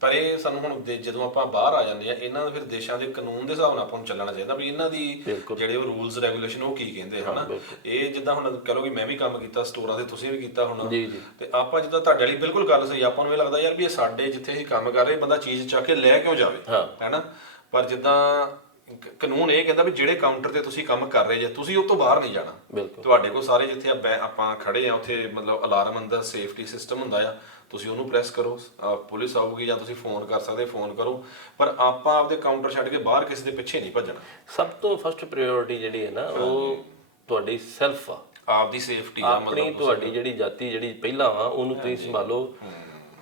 ਪਰ ਇਹ ਸਾਨੂੰ ਹੁਣ ਜਦੋਂ ਆਪਾਂ ਬਾਹਰ ਆ ਜਾਂਦੇ ਆ, ਇਹਨਾਂ ਦੇ ਫਿਰ ਦੇਸ਼ਾਂ ਦੇ ਕਾਨੂੰਨ ਦੇ ਹਿਸਾਬ ਨਾਲ ਆਪਾਂ ਨੂੰ ਚੱਲਣਾ ਚਾਹੀਦਾ ਵੀ ਇਹਨਾਂ ਦੀ ਜਿਹੜੇ ਉਹ ਰੂਲਸ ਰੈਗੂਲੇਸ਼ਨ ਉਹ ਕੀ ਕਹਿੰਦੇ ਹਨਾ। ਇਹ ਜਿੱਦਾਂ ਹੁਣ ਕਰੋ ਕਿ ਮੈਂ ਵੀ ਕੰਮ ਕੀਤਾ ਸਟੋਰਾਂ ਦੇ, ਤੁਸੀਂ ਵੀ ਕੀਤਾ ਹੁਣ, ਤੇ ਆਪਾਂ ਜਿੱਦਾਂ ਤੁਹਾਡੇ ਵਾਲੀ ਬਿਲਕੁਲ ਗੱਲ ਸਹੀ, ਆਪਾਂ ਨੂੰ ਇਹ ਲੱਗਦਾ ਯਾਰ ਵੀ ਇਹ ਸਾਡੇ ਜਿੱਥੇ ਅਸੀਂ ਕੰਮ ਕਰ ਰਹੇ ਬੰਦਾ ਚੀਜ਼ ਚੱਕ ਕੇ ਲੈ ਕਿਉਂ ਜਾਵੇ ਹੈਨਾ। ਪਰ ਜਿੱਦਾਂ ਕਾਨੂੰਨ ਇਹ ਕਹਿੰਦਾ ਵੀ ਜਿਹੜੇ ਕਾਊਂਟਰ ਤੇ ਤੁਸੀਂ ਕੰਮ ਕਰ ਰਹੇ ਜੇ, ਤੁਸੀਂ ਉਹ ਤੋਂ ਬਾਹਰ ਨਹੀਂ ਜਾਣਾ। ਤੁਹਾਡੇ ਕੋਲ ਸਾਰੇ ਜਿੱਥੇ ਆਪਾਂ ਖੜੇ ਆ ਉੱਥੇ ਮਤਲਬ ਅਲਾਰਮ ਅੰਦਰ ਸੇਫਟੀ ਸਿਸਟਮ ਹੁੰਦਾ ਆ, ਤੁਸੀਂ ਉਹਨੂੰ ਪ੍ਰੈਸ ਕਰੋ, ਪੁਲਿਸ ਆਊਗੀ ਜਾਂ ਤੁਸੀਂ ਫੋਨ ਕਰ ਸਕਦੇ, ਫੋਨ ਕਰੋ, ਪਰ ਆਪਾਂ ਆਪਦੇ ਕਾਊਂਟਰ ਛੱਡ ਕੇ ਬਾਹਰ ਕਿਸੇ ਦੇ ਪਿੱਛੇ ਨਹੀਂ ਭੱਜਣਾ। ਸਭ ਤੋਂ ਫਸਟ ਪ੍ਰਾਇੋਰਟੀ ਜਿਹੜੀ ਹੈ ਨਾ ਉਹ ਤੁਹਾਡੀ ਸੈਲਫ ਆ, ਆਪਦੀ ਸੇਫਟੀ ਆ। ਆਪਣੀ ਤੁਹਾਡੀ ਜਿਹੜੀ ਜਾਤੀ ਜਿਹੜੀ ਪਹਿਲਾਂ ਆ ਉਹਨੂੰ ਤੁਸੀਂ ਸੰਭਾਲੋ।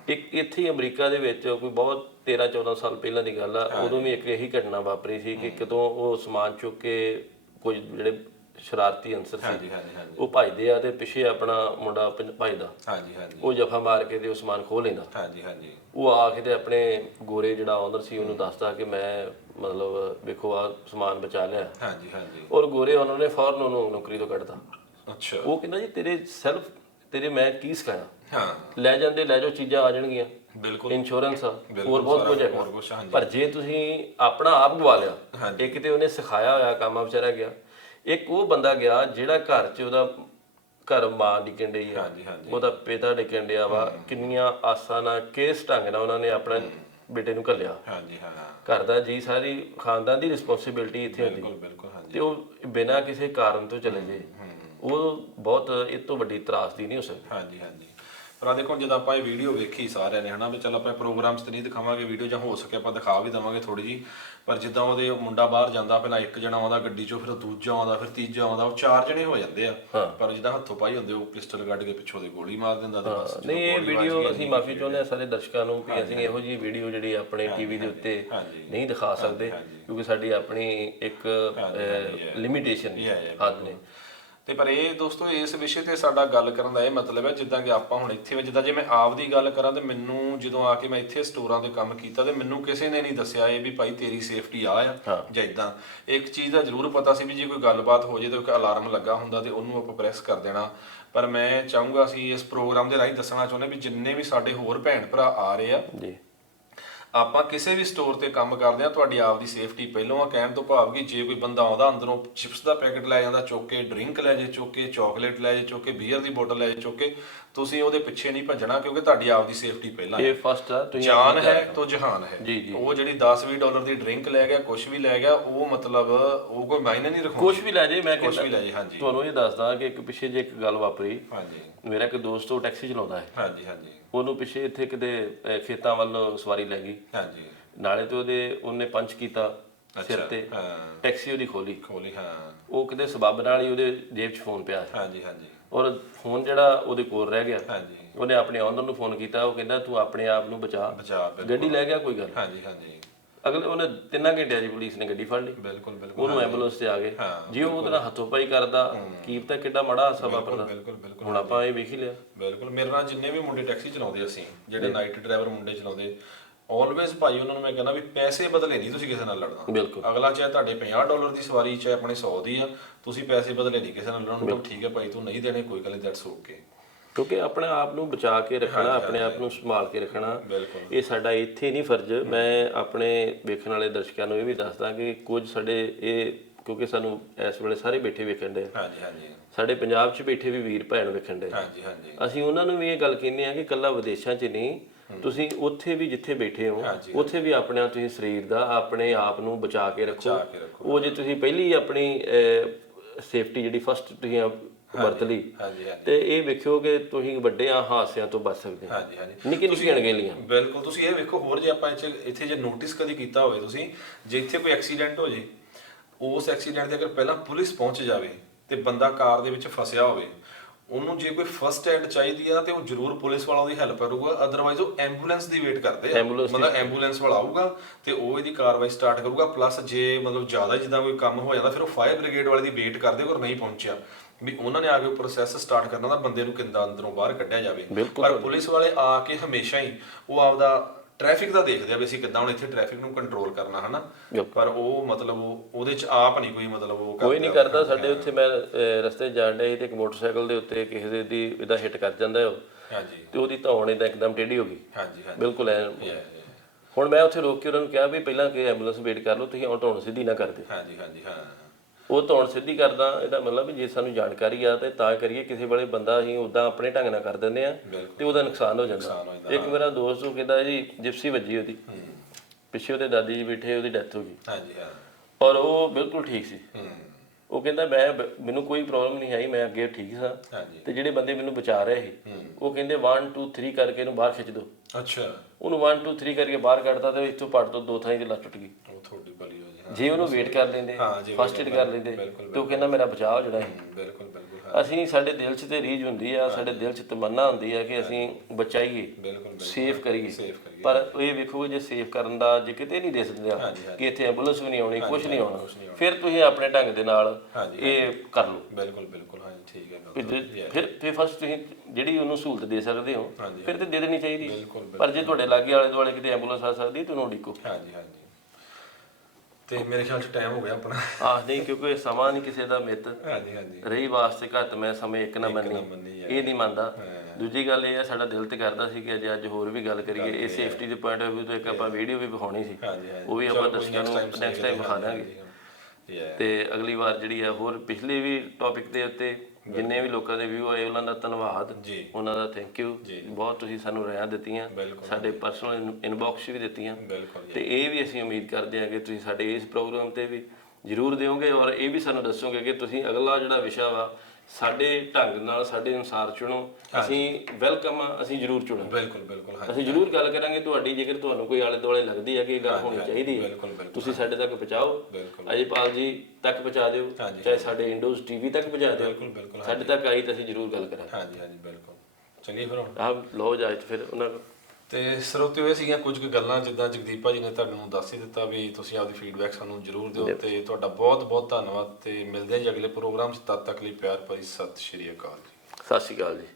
ਇੱਕ ਇੱਥੇ ਹੀ ਅਮਰੀਕਾ ਦੇ ਵਿੱਚ ਕੋਈ ਬਹੁਤ 13-14 ਸਾਲ ਪਹਿਲਾਂ ਦੀ ਗੱਲ ਆ, ਉਦੋਂ ਵੀ ਇੱਕ ਇਹੀ ਘਟਨਾ ਵਾਪਰੀ ਸੀ ਕਿ ਕਿਤੋਂ ਉਹ ਸਮਾਨ ਚੁੱਕ ਕੇ ਕੁਝ ਜਿਹੜੇ ਸ਼ਰਾਰਤੀ ਅਨਸਰ ਸੀ ਉਹ ਭੱਜਦੇ ਆ ਤੇ ਪਿੱਛੇ ਆਪਣਾ ਮੁੰਡਾ ਭੱਜਦਾ, ਉਹ ਜਫਾ ਮਾਰ ਕੇ ਤੇ ਉਹ ਸਮਾਨ ਖੋਹ ਲੈਂਦਾ। ਉਹ ਆ ਕੇ ਤੇ ਆਪਣੇ ਗੋਰੇ ਜਿਹੜਾ ਓਨਰ ਸੀ ਉਹਨੂੰ ਦੱਸਦਾ ਕਿ ਮੈਂ ਮਤਲਬ ਵੇਖੋ ਆ ਸਮਾਨ ਬਚਾ ਲਿਆ। ਔਰ ਗੋਰੇ ਉਹਨਾਂ ਨੇ ਫੌਰਨ ਉਹਨੂੰ ਨੌਕਰੀ ਤੋਂ ਕੱਢਦਾ। ਅੱਛਾ। ਉਹ ਕਹਿੰਦਾ ਜੀ ਤੇਰੇ ਸੈਲਫ ਤੇਰੇ ਮੈਂ ਕੀ ਸਿਖਾਇਆ, ਲੈ ਜਾਂਦੇ ਲੈ ਜਾਓ, ਚੀਜ਼ਾਂ ਆ ਜਾਣਗੀਆਂ, ਬਿਲਕੁਲ ਇੰਸ਼ੋਰੈਂਸ ਆ, ਹੋਰ ਬਹੁਤ ਕੁਝ ਹੈ। ਪਰ ਜੇ ਤੁਸੀਂ ਆਪਣਾ ਆਪ ਗਵਾ ਲਿਆ, ਇੱਕ ਤੇ ਉਹਨੇ ਸਿਖਾਇਆ ਹੋਇਆ ਕੰਮ ਵਿਚਾਰਾ ਗਿਆ, ਇੱਕ ਉਹ ਬੰਦਾ ਗਿਆ ਜਿਹੜਾ ਘਰ 'ਚ ਉਹਦਾ ਘਰ ਮਾਂ ਡਿੱਗਣ ਡਈ ਆ, ਉਹਦਾ ਪਿਤਾ ਡਿੱਗਣ ਡਿਆ ਵਾ, ਕਿੰਨੀਆਂ ਆਸਾਂ ਨਾਲ ਕਿਸ ਢੰਗ ਨਾਲ ਉਹਨਾਂ ਨੇ ਆਪਣਾ ਬੇਟੇ ਨੂੰ ਘੱਲਿਆ। ਘਰ ਦਾ ਜੀ ਸਾਰੀ ਖਾਨਦਾਨ ਦੀ ਰਿਸਪੌਂਸਿਬਿਲਟੀ ਇੱਥੇ ਹੁੰਦੀ ਤੇ ਉਹ ਬਿਨਾਂ ਕਿਸੇ ਕਾਰਨ ਤੋਂ ਚਲੇ ਜੇ, ਉਹ ਬਹੁਤ ਇਹ ਤੋਂ ਵੱਡੀ ਤਰਾਸਦੀ ਨਹੀਂ ਹੋ ਸਕਦੀ। ਪਰ ਆ ਦੇਖੋ ਜਦੋਂ ਆਪਾਂ ਇਹ ਵੀਡੀਓ ਵੇਖੀ ਸਾਰਿਆਂ ਨੇ ਹਨਾ, ਵੀ ਚੱਲ ਆਪਾਂ ਪ੍ਰੋਗਰਾਮਸ ਤੇ ਨਹੀਂ ਦਿਖਾਵਾਂਗੇ ਵੀਡੀਓ, ਜਾਂ ਹੋ ਸਕੇ ਆਪਾਂ ਦਿਖਾ ਵੀ ਦੇਵਾਂਗੇ ਥੋੜੀ ਜੀ, ਪਰ ਜਿੱਦਾਂ ਉਹਦੇ ਮੁੰਡਾ ਬਾਹਰ ਜਾਂਦਾ, ਪਹਿਲਾਂ ਇੱਕ ਜਣਾ ਆਉਂਦਾ ਗੱਡੀ ਚੋਂ, ਫਿਰ ਦੂਜਾ ਆਉਂਦਾ, ਫਿਰ ਤੀਜਾ ਆਉਂਦਾ, ਉਹ 4 ਜਣੇ ਹੋ ਜਾਂਦੇ ਆ। ਪਰ ਜਿੱਦਾਂ ਹੱਥੋਂ ਪਾਈ ਹੁੰਦੇ ਉਹ ਪਿਸਟਲ ਕੱਢ ਕੇ ਪਿੱਛੋਂ ਦੀ ਗੋਲੀ ਮਾਰ ਦਿੰਦਾ ਤੇ ਬਸ। ਨਹੀਂ, ਇਹ ਵੀਡੀਓ ਅਸੀਂ ਮਾਫੀ ਚਾਹੁੰਦੇ ਹਾਂ ਸਾਰੇ ਦਰਸ਼ਕਾਂ ਨੂੰ ਕਿ ਅਸੀਂ ਇਹੋ ਜਿਹੀ ਵੀਡੀਓ ਜਿਹੜੀ ਆਪਣੇ ਟੀਵੀ ਦੇ ਉੱਤੇ ਨਹੀਂ ਦਿਖਾ ਸਕਦੇ, ਕਿਉਂਕਿ ਸਾਡੀ ਆਪਣੀ ਇੱਕ ਲਿਮਿਟੇਸ਼ਨ ਹੱਦ ਨੇ। ਤੇ ਪਰ ਇਹ ਦੋਸਤੋ ਇਸ ਵਿਸ਼ੇ ਤੇ ਸਾਡਾ ਗੱਲ ਕਰਨ ਦਾ ਇਹ ਮਤਲਬ ਹੈ, ਜਿੱਦਾਂ ਕਿ ਆਪਾਂ ਹੁਣ ਇੱਥੇ ਜਿੱਦਾਂ ਜੇ ਮੈਂ ਆਪ ਦੀ ਗੱਲ ਕਰਾਂ ਤੇ ਮੈਨੂੰ ਜਦੋਂ ਆ ਕੇ ਮੈਂ ਇੱਥੇ ਸਟੋਰਾਂ ਤੇ ਕੰਮ ਕੀਤਾ ਤੇ ਮੈਨੂੰ ਕਿਸੇ ਨੇ ਨਹੀਂ ਦੱਸਿਆ ਇਹ ਵੀ ਭਾਈ ਤੇਰੀ ਸੇਫਟੀ ਆ ਜਾਂ ਇਦਾਂ। ਇੱਕ ਚੀਜ਼ ਦਾ ਜ਼ਰੂਰ ਪਤਾ ਸੀ ਵੀ ਜੇ ਕੋਈ ਗੱਲਬਾਤ ਹੋ ਜੇ ਤਾਂ ਇੱਕ ਅਲਾਰਮ ਲੱਗਾ ਹੁੰਦਾ ਤੇ ਉਹਨੂੰ ਆਪਾਂ ਪ੍ਰੈਸ ਕਰ ਦੇਣਾ। ਪਰ ਮੈਂ ਚਾਹੂੰਗਾ ਅਸੀਂ ਇਸ ਪ੍ਰੋਗਰਾਮ ਦੇ ਰਾਹੀਂ ਦੱਸਣਾ ਚਾਹੁੰਦੇ ਵੀ ਜਿੰਨੇ ਵੀ ਸਾਡੇ ਹੋਰ ਭੈਣ ਭਰਾ ਆ ਰਹੇ ਆ, ਆਪਾਂ ਕਿਸੇ ਵੀ ਸਟੋਰ ਤੇ ਕੰਮ ਕਰਦੇ ਆ, ਤੁਹਾਡੀ ਆਪ ਦੀ ਸੇਫਟੀ ਪਹਿਲੋਂ ਆ। ਕਹਿਣ ਤੋਂ ਭਾਵ ਕਿ ਜੇ ਕੋਈ ਬੰਦਾ ਆਉਂਦਾ ਅੰਦਰੋਂ ਚਿਪਸ ਦਾ ਪੈਕੇਟ ਲੈ ਜਾਂਦਾ ਚੁੱਕ ਕੇ, ਡਰਿੰਕ ਲੈ ਜੇ ਚੁੱਕ ਕੇ, ਚਾਕਲੇਟ ਲੈ ਜੇ ਚੁੱਕ ਕੇ, ਬੀਅਰ ਦੀ ਬੋਤਲ ਲੈ ਜੇ ਚੁੱਕ ਕੇ, ਤੁਸੀਂ ਉਹਦੇ ਪਿੱਛੇ ਨਹੀਂ ਭੱਜਣਾ, ਕਿਉਂਕਿ ਤੁਹਾਡੀ ਆਪ ਦੀ ਸੇਫਟੀ ਪਹਿਲਾਂ ਇਹ ਫਸਟ ਆ। ਜਾਨ ਹੈ ਤਾਂ ਜਹਾਨ ਹੈ। ਉਹ ਜਿਹੜੀ 10-20 ਡਾਲਰ ਦੀ ਡਰਿੰਕ ਲੈ ਗਿਆ, ਕੁਝ ਵੀ ਲੈ ਗਿਆ, ਉਹ ਮਤਲਬ ਉਹ ਕੋਈ ਮਾਇਨੇ ਨਹੀਂ ਰੱਖੂ, ਕੁਝ ਵੀ ਲੈ ਜੇ। ਮੈਂ ਕੁਝ ਵੀ ਲੈ ਜੇ। ਹਾਂਜੀ, ਤੁਹਾਨੂੰ ਇਹ ਦੱਸਦਾ ਕਿ ਇੱਕ ਪਿੱਛੇ ਜੇ ਇੱਕ ਗੱਲ ਵਾਪਰੀ। ਮੇਰਾ ਇੱਕ ਦੋਸਤ ਉਹ ਟੈਕਸੀ ਚਲਾਉਂਦਾ ਹੈ। ਉਹਨੂੰ ਪਿੱਛੇ ਇੱਥੇ ਕਿਤੇ ਖੇਤਾਂ ਵੱਲ ਸਵਾਰੀ ਲੈ ਗਈ, ਨਾਲੇ ਤੇ ਉਹਨੇ ਪੰਚ ਕੀਤਾ ਸਿਰ ਤੇ, ਟੈਕਸੀ ਉਹਦੀ ਖੋਲੀ। ਉਹ ਕਿਤੇ ਸਬੱਬ ਨਾਲ ਹੀ ਉਹਦੇ ਜੇਬ 'ਚ ਫੋਨ ਪਿਆ ਔਰ ਫੋਨ ਜਿਹੜਾ ਉਹਦੇ ਕੋਲ ਰਹਿ ਗਿਆ। ਉਹਨੇ ਆਪਣੇ ਓਨਰ ਨੂੰ ਫੋਨ ਕੀਤਾ, ਉਹ ਕਹਿੰਦਾ ਤੂੰ ਆਪਣੇ ਆਪ ਨੂੰ ਬਚਾ, ਗੱਡੀ ਲੈ ਗਿਆ ਕੋਈ ਗੱਲ। ਅਗਲੇ ਉਹਨੇ 3 ਘੰਟਿਆਂ ਦੀ ਪੁਲਿਸ ਨੇ ਗੱਡੀ ਫੜ ਲਈ, ਉਹਨੂੰ ਐਂਬੂਲੈਂਸ ਤੇ ਆ ਗਏ। ਜੇ ਉਹ ਉਹਦੇ ਨਾਲ ਹੱਥੋਂ ਪਾਈ ਕਰਦਾ, ਕੀ ਪਤਾ ਕਿੱਡਾ ਮਾੜਾ ਹਾਦਸਾ ਵਾਪਰਦਾ। ਹੁਣ ਆਪਾਂ ਇਹ ਵੇਖ ਹੀ ਲਿਆ। ਬਿਲਕੁਲ। ਮੇਰੇ ਨਾਲ ਜਿੰਨੇ ਵੀ ਮੁੰਡੇ ਟੈਕਸੀ ਚਲਾਉਂਦੇ, ਅਸੀਂ ਜਿਹੜੇ ਨਾਈਟ ਡਰਾਈਵਰ ਮੁੰਡੇ ਚਲਾਉਂਦੇ, ਆਲਵੇਜ਼ ਭਾਈ ਉਹਨਾਂ ਨੂੰ ਮੈਂ ਕਹਿੰਦਾ ਵੀ ਪੈਸੇ ਬਦਲੇ ਨਹੀਂ ਤੁਸੀਂ ਕਿਸੇ ਨਾਲ ਲੜਨਾ। ਅਗਲਾ ਚਾਹੇ ਤੁਹਾਡੇ 50 ਡਾਲਰ ਦੀ ਸਵਾਰੀ, ਚਾਹੇ ਆਪਣੇ 100 ਦੀ ਆ, ਤੁਸੀਂ ਪੈਸੇ ਬਦਲੇ ਨਹੀਂ ਕਿਸੇ ਨਾਲ ਲੜਨਾ। ਠੀਕ ਹੈ ਭਾਈ, ਤੂੰ ਨਹੀਂ ਦੇਣੇ, ਕੋਈ ਗੱਲ ਨਹੀਂ, ਦੈਟਸ ਓਕੇ। ਕਿਉਂਕਿ ਆਪਣੇ ਆਪ ਨੂੰ ਬਚਾ ਕੇ ਰੱਖਣਾ, ਆਪਣੇ ਆਪ ਨੂੰ ਸੰਭਾਲ ਕੇ ਰੱਖਣਾ, ਇਹ ਸਾਡਾ ਇੱਥੇ ਨਹੀਂ ਫਰਜ਼। ਮੈਂ ਆਪਣੇ ਵੇਖਣ ਵਾਲੇ ਦਰਸ਼ਕਾਂ ਨੂੰ ਇਹ ਵੀ ਦੱਸਦਾ ਕਿ ਕੁਝ ਸਾਡੇ ਇਹ, ਕਿਉਂਕਿ ਸਾਨੂੰ ਇਸ ਵੇਲੇ ਸਾਰੇ ਬੈਠੇ ਵੇਖਣ ਦੇ, ਸਾਡੇ ਪੰਜਾਬ 'ਚ ਬੈਠੇ ਵੀ ਵੀਰ ਭੈਣ ਵੇਖਣ ਦੇ, ਅਸੀਂ ਉਹਨਾਂ ਨੂੰ ਵੀ ਇਹ ਗੱਲ ਕਹਿੰਦੇ ਆ ਕਿ ਇਕੱਲਾ ਵਿਦੇਸ਼ਾਂ 'ਚ ਨਹੀਂ, ਤੁਸੀਂ ਉੱਥੇ ਵੀ ਜਿੱਥੇ ਬੈਠੇ ਹੋ ਉੱਥੇ ਵੀ ਆਪਣੇ ਤੁਸੀਂ ਸਰੀਰ ਦਾ ਆਪਣੇ ਆਪ ਨੂੰ ਬਚਾ ਕੇ ਰੱਖੋ। ਉਹ ਜੇ ਤੁਸੀਂ ਪਹਿਲੀ ਆਪਣੀ ਸੇਫਟੀ ਜਿਹੜੀ ਫਸਟ ਤੁਸੀਂ ਵਰਤ ਲਈ ਤੇ ਇਹ ਵੇਖਿਓ ਕਿ ਤੁਸੀਂ ਵੱਡੇ ਹਾਦਸਿਆਂ ਤੋਂ ਬਚ ਸਕਦੇ ਹੋ, ਨਿੱਕੀ ਨਿੱਕੀਆਂ ਅਣਗਹਿਲੀਆਂ। ਬਿਲਕੁਲ। ਤੁਸੀਂ ਇਹ ਵੇਖੋ ਹੋਰ ਜੇ ਆਪਾਂ ਇੱਥੇ ਜੇ ਨੋਟਿਸ ਕਦੀ ਕੀਤਾ ਹੋਵੇ ਤੁਸੀਂ, ਜੇ ਇੱਥੇ ਕੋਈ ਐਕਸੀਡੈਂਟ ਹੋ ਜੇ, ਉਸ ਐਕਸੀਡੈਂਟ ਤੇ ਅਗਰ ਪਹਿਲਾਂ ਪੁਲਿਸ ਪਹੁੰਚ ਜਾਵੇ ਤੇ ਬੰਦਾ ਕਾਰ ਦੇ ਵਿੱਚ ਫਸਿਆ ਹੋਵੇ, ਉਹਨੂੰ ਜੇ ਕੋਈ ਫਸਟ ਐਡ ਚਾਹੀਦੀ ਆ ਤੇ ਉਹ ਜ਼ਰੂਰ ਪੁਲਿਸ ਵਾਲਾ ਉਹਦੀ ਹੈਲਪ ਕਰੂਗਾ। ਅਦਰਵਾਈਜ਼ ਉਹ ਐਂਬੂਲੈਂਸ ਦੀ ਵੇਟ ਕਰਦੇ ਆ, ਮਤਲਬ ਐਂਬੂਲੈਂਸ ਵਾਲਾ ਆਊਗਾ ਤੇ ਉਹ ਇਹਦੀ ਕਾਰਵਾਈ ਸਟਾਰਟ ਕਰੂਗਾ। ਪਲੱਸ ਜੇ ਮਤਲਬ ਜ਼ਿਆਦਾ ਜਿੱਦਾਂ ਕੋਈ ਕੰਮ ਹੋ ਜਾਂਦਾ, ਫਿਰ ਉਹ ਫਾਇਰ ਬ੍ਰਿਗੇਡ ਵਾਲੇ ਦੀ ਵੇਟ ਕਰਦੇ ਅਗਰ ਨਹੀਂ ਪਹੁੰਚਿਆ, ਵੀ ਉਹਨਾਂ ਨੇ ਆ ਕੇ ਪ੍ਰੋਸੈਸ ਸਟਾਰਟ ਕਰਨਾ ਦਾ ਬੰਦੇ ਨੂੰ ਕਿੱਦਾਂ ਅੰਦਰੋਂ ਬਾਹਰ ਕੱਢਿਆ ਜਾਵੇ। ਪਰ ਪੁਲਿਸ ਵਾਲੇ ਆ ਕੇ ਹਮੇਸ਼ਾ ਹੀ ਉਹ ਆਪਦਾ ਟ੍ਰੈਫਿਕ ਦਾ ਦੇਖਦੇ ਆ ਵੀ ਅਸੀਂ ਕਿੱਦਾਂ ਹੁਣ ਇੱਥੇ ਟ੍ਰੈਫਿਕ ਨੂੰ ਕੰਟਰੋਲ ਕਰਨਾ, ਹਨਾ। ਪਰ ਉਹ ਮਤਲਬ ਉਹਦੇ ਚ ਆਪ ਨਹੀਂ ਕੋਈ ਮਤਲਬ ਉਹ ਕੋਈ ਨਹੀਂ ਕਰਦਾ। ਸਾਡੇ ਉੱਥੇ ਮੈਂ ਰਸਤੇ ਜਾਣ ਡਿਆ ਤੇ ਇੱਕ ਮੋਟਰਸਾਈਕਲ ਦੇ ਉੱਤੇ ਕਿਸੇ ਦੀ ਇਹਦਾ ਹਿੱਟ ਕਰ ਜਾਂਦਾ ਉਹ, ਤੇ ਉਹਦੀ ਧੌਣ ਏਦਾਂ ਇੱਕਦਮ ਟੇਢੀ ਹੋ ਗਈ, ਬਿਲਕੁਲ ਐ। ਹੁਣ ਮੈਂ ਉੱਥੇ ਰੋਕ ਕੇ ਉਹਨਾਂ ਨੂੰ ਕਿਹਾ ਵੀ ਪਹਿਲਾਂ ਕਿ ਐਂਬੂਲੈਂਸ ਵੇਟ ਕਰ ਲਓ, ਤੁਸੀਂ ਧੌਣ ਸਿੱਧੀ ਨਾ ਕਰਦੇ। ਉਹ ਧੌਣ ਸਿੱਧੀ ਕਰਦਾ, ਇਹਦਾ ਮਤਲਬ ਵੀ ਜੇ ਸਾਨੂੰ ਜਾਣਕਾਰੀ ਆ ਤੇ ਤਾਂ ਕਰੀਏ। ਕਿਸੇ ਵੇਲੇ ਬੰਦਾ ਅਸੀਂ ਉਦਾਂ ਆਪਣੇ ਢੰਗ ਨਾਲ ਕਰ ਦਿੰਦੇ ਆ ਤੇ ਉਹਦਾ ਨੁਕਸਾਨ ਹੋ ਜਾਂਦਾ। ਇੱਕ ਮੇਰਾ ਦੋਸਤ ਉਹ ਕਹਿੰਦਾ ਜੀ ਜਿਪਸੀ ਵੱਜੀ ਉਹਦੀ, ਪਿੱਛੇ ਉਹਦੇ ਦਾਦੀ ਜੀ ਬੈਠੇ, ਉਹਦੀ ਡੈਥ ਹੋ ਗਈ ਔਰ ਉਹ ਬਿਲਕੁਲ ਠੀਕ ਸੀ। ਉਹ ਕਹਿੰਦਾ ਮੈਨੂੰ ਕੋਈ ਪ੍ਰੋਬਲਮ ਨਹੀਂ ਆਈ, ਮੈਂ ਅੱਗੇ ਠੀਕ ਸਾਂ। ਹਾਂਜੀ। ਤੇ ਜਿਹੜੇ ਬੰਦੇ ਮੈਨੂੰ ਬਚਾ ਰਹੇ ਸੀ ਉਹ ਕਹਿੰਦੇ 1 2 3 ਕਰਕੇ ਇਹਨੂੰ ਬਾਹਰ ਖਿੱਚ ਦਿਓ। ਅੱਛਾ। ਉਹਨੂੰ 1 2 3 ਕਰਕੇ ਬਾਹਰ ਕੱਢਤਾ ਤੇ ਇੱਥੋਂ ਪੱਟ ਤੋਂ 2 ਥਾਈਂ ਤੇ ਲੱਤ ਟੁੱਟ ਗਈ। ਉਹ ਤੁਹਾਡੀ ਭਲੀ ਹੋ ਜੀ। ਜੇ ਉਹਨੂੰ ਵੇਟ ਕਰ ਲੈਂਦੇ, ਫਸਟ ਏਡ ਕਰ ਲੈਂਦੇ ਤੇ ਉਹ ਕਹਿੰਦਾ ਮੇਰਾ ਬਚਾਅ ਹੋ ਜਿਹੜਾ ਹੈ। ਬਿਲਕੁਲ ਬਿਲਕੁਲ। ਅਸੀਂ ਸਾਡੇ ਦਿਲ 'ਚ ਤੇ ਰੀਝ ਹੁੰਦੀ ਆ, ਸਾਡੇ ਦਿਲ 'ਚ ਤਮੰਨਾ ਹੁੰਦੀ ਆ ਕਿ ਅਸੀਂ ਬਚਾਈਏ, ਸੇਫ ਕਰੀਏ। ਪਰ ਇਹ ਵੇਖੋ ਜੇ ਸੇਫ ਕਰਨ ਦਾ ਜੇ ਕਿਤੇ ਨਹੀਂ ਦਿਸ ਦਿੰਦਾ ਕਿ ਇੱਥੇ ਐਂਬੂਲੈਂਸ ਵੀ ਨਹੀਂ ਆਉਣੀ, ਕੁਝ ਨਹੀਂ ਆਉਣਾ, ਫਿਰ ਤੁਸੀਂ ਆਪਣੇ ਢੰਗ ਦੇ ਨਾਲ ਇਹ ਕਰ ਲਓ। ਬਿਲਕੁਲ ਬਿਲਕੁਲ। ਹਾਂਜੀ ਠੀਕ ਹੈ। ਫਿਰ ਫਸਟ ਤੁਸੀਂ ਜਿਹੜੀ ਉਹਨੂੰ ਸਹੂਲਤ ਦੇ ਸਕਦੇ ਹੋ ਫਿਰ ਤੇ ਦੇ ਦੇਣੀ ਚਾਹੀਦੀ। ਪਰ ਜੇ ਤੁਹਾਡੇ ਲਾਗੇ ਆਲੇ ਦੁਆਲੇ ਕਿਤੇ ਐਂਬੂਲੈਂਸ ਆ ਸਕਦੀ ਤਾਂ ਉਹਨੂੰ ਉਡੀਕੋ। ਹਾਂਜੀ ਹਾਂਜੀ। ਤੇ ਮੇਰੇ ਖਿਆਲ 'ਚ ਟਾਈਮ ਹੋ ਗਿਆ ਆਪਣਾ। ਨਹੀਂ, ਕਿਉਂਕਿ ਸਮਾਂ ਨਹੀਂ ਕਿਸੇ ਦਾ ਮਿੱਤ। ਹਾਂਜੀ ਹਾਂਜੀ। ਰਹੀ ਵਾਸਤੇ ਘੱਟ ਮੈਂ ਸਮੇਂ ਇੱਕ ਨਾ ਮੰਨੀ, ਇਹ ਨਹੀਂ ਮੰਨਦਾ। ਦੂਜੀ ਗੱਲ ਇਹ ਆ, ਸਾਡਾ ਦਿਲ ਤੇ ਕਰਦਾ ਸੀ ਕਿ ਅੱਜ ਹੋਰ ਵੀ ਗੱਲ ਕਰੀਏ ਇਹ ਸੇਫਟੀ ਦੇ ਪੁਆਇੰਟ ਆਫ ਵਿਊ ਤੋਂ। ਇੱਕ ਆਪਾਂ ਵੀਡੀਓ ਵੀ ਵਿਖਾਉਣੀ ਸੀ, ਉਹ ਵੀ ਆਪਾਂ ਦਰਸ਼ਕਾਂ ਨੂੰ ਨੈਕਸਟ ਟਾਈਮ ਵਿਖਾ ਦਾਂਗੇ। ਤੇ ਅਗਲੀ ਵਾਰ ਜਿਹੜੀ ਆ ਹੋਰ ਪਿਛਲੇ ਵੀ ਟੌਪਿਕ ਦੇ ਉੱਤੇ ਜਿੰਨੇ ਵੀ ਲੋਕਾਂ ਦੇ ਵਿਊ ਆਏ ਉਹਨਾਂ ਦਾ ਧੰਨਵਾਦ, ਉਹਨਾਂ ਦਾ ਥੈਂਕ ਯੂ। ਬਹੁਤ ਤੁਸੀਂ ਸਾਨੂੰ ਰਾਇਆਂ ਦਿੱਤੀਆਂ, ਸਾਡੇ ਪਰਸਨਲ ਇਨਬਾਕਸ ਵੀ ਦਿੱਤੀਆਂ, ਤੇ ਇਹ ਵੀ ਅਸੀਂ ਉਮੀਦ ਕਰਦੇ ਹਾਂ ਕਿ ਤੁਸੀਂ ਸਾਡੇ ਇਸ ਪ੍ਰੋਗਰਾਮ ਤੇ ਵੀ ਜ਼ਰੂਰ ਦਿਓਗੇ। ਔਰ ਇਹ ਵੀ ਸਾਨੂੰ ਦੱਸੋਗੇ ਕਿ ਤੁਸੀਂ ਅਗਲਾ ਜਿਹੜਾ ਵਿਸ਼ਾ ਵਾ ਸਾਡੇ ਢੰਗ ਨਾਲ, ਸਾਡੇ ਅਨੁਸਾਰ ਚੁਣੋ। ਅਸੀਂ ਵੈਲਕਮ ਆ, ਅਸੀਂ ਜ਼ਰੂਰ ਚੁਣੋ। ਬਿਲਕੁਲ ਬਿਲਕੁਲ। ਅਸੀਂ ਜ਼ਰੂਰ ਗੱਲ ਕਰਾਂਗੇ ਤੁਹਾਡੀ, ਜੇਕਰ ਤੁਹਾਨੂੰ ਕੋਈ ਆਲੇ ਦੁਆਲੇ ਲੱਗਦੀ ਹੈ ਕਿ ਇਹ ਗੱਲ ਹੋਣੀ ਚਾਹੀਦੀ ਹੈ, ਤੁਸੀਂ ਸਾਡੇ ਤੱਕ ਪਹੁੰਚਾਓ। ਅਜੇਪਾਲ ਜੀ ਤੱਕ ਪਹੁੰਚਾ ਦਿਓ, ਚਾਹੇ ਸਾਡੇ ਇੰਡੋਜ਼ ਟੀਵੀ ਤੱਕ ਪਹੁੰਚਾ ਦਿਓ। ਸਾਡੇ ਤੱਕ ਆਈ ਤਾਂ ਅਸੀਂ ਜ਼ਰੂਰ ਗੱਲ ਕਰਾਂਗੇ। ਹਾਂਜੀ ਹਾਂਜੀ ਬਿਲਕੁਲ। ਚੰਗੀ ਫਿਰ ਹੁਣ ਲਓ ਇਜਾਜ਼ਤ ਫਿਰ ਉਹਨਾਂ ਨੂੰ। ਤੇ ਸਰੋਤਿਓ ਇਹ ਸੀਗੀਆਂ ਕੁਝ ਕੁ ਗੱਲਾਂ ਜਿੱਦਾਂ ਜਗਦੀਪ ਭਾਜੀ ਨੇ ਤੁਹਾਨੂੰ ਦੱਸ ਹੀ ਦਿੱਤਾ ਵੀ ਤੁਸੀਂ ਆਪਦੀ ਫੀਡਬੈਕ ਸਾਨੂੰ ਜ਼ਰੂਰ ਦਿਓ। ਤੇ ਤੁਹਾਡਾ ਬਹੁਤ ਬਹੁਤ ਧੰਨਵਾਦ ਤੇ ਮਿਲਦੇ ਹਾਂ ਜੀ ਅਗਲੇ ਪ੍ਰੋਗਰਾਮ 'ਚ। ਤਦ ਤੱਕ ਲਈ ਪਿਆਰ ਭਰੀ ਸਤਿ ਸ਼੍ਰੀ ਅਕਾਲ ਜੀ। ਸਤਿ ਸ਼੍ਰੀ ਅਕਾਲ ਜੀ।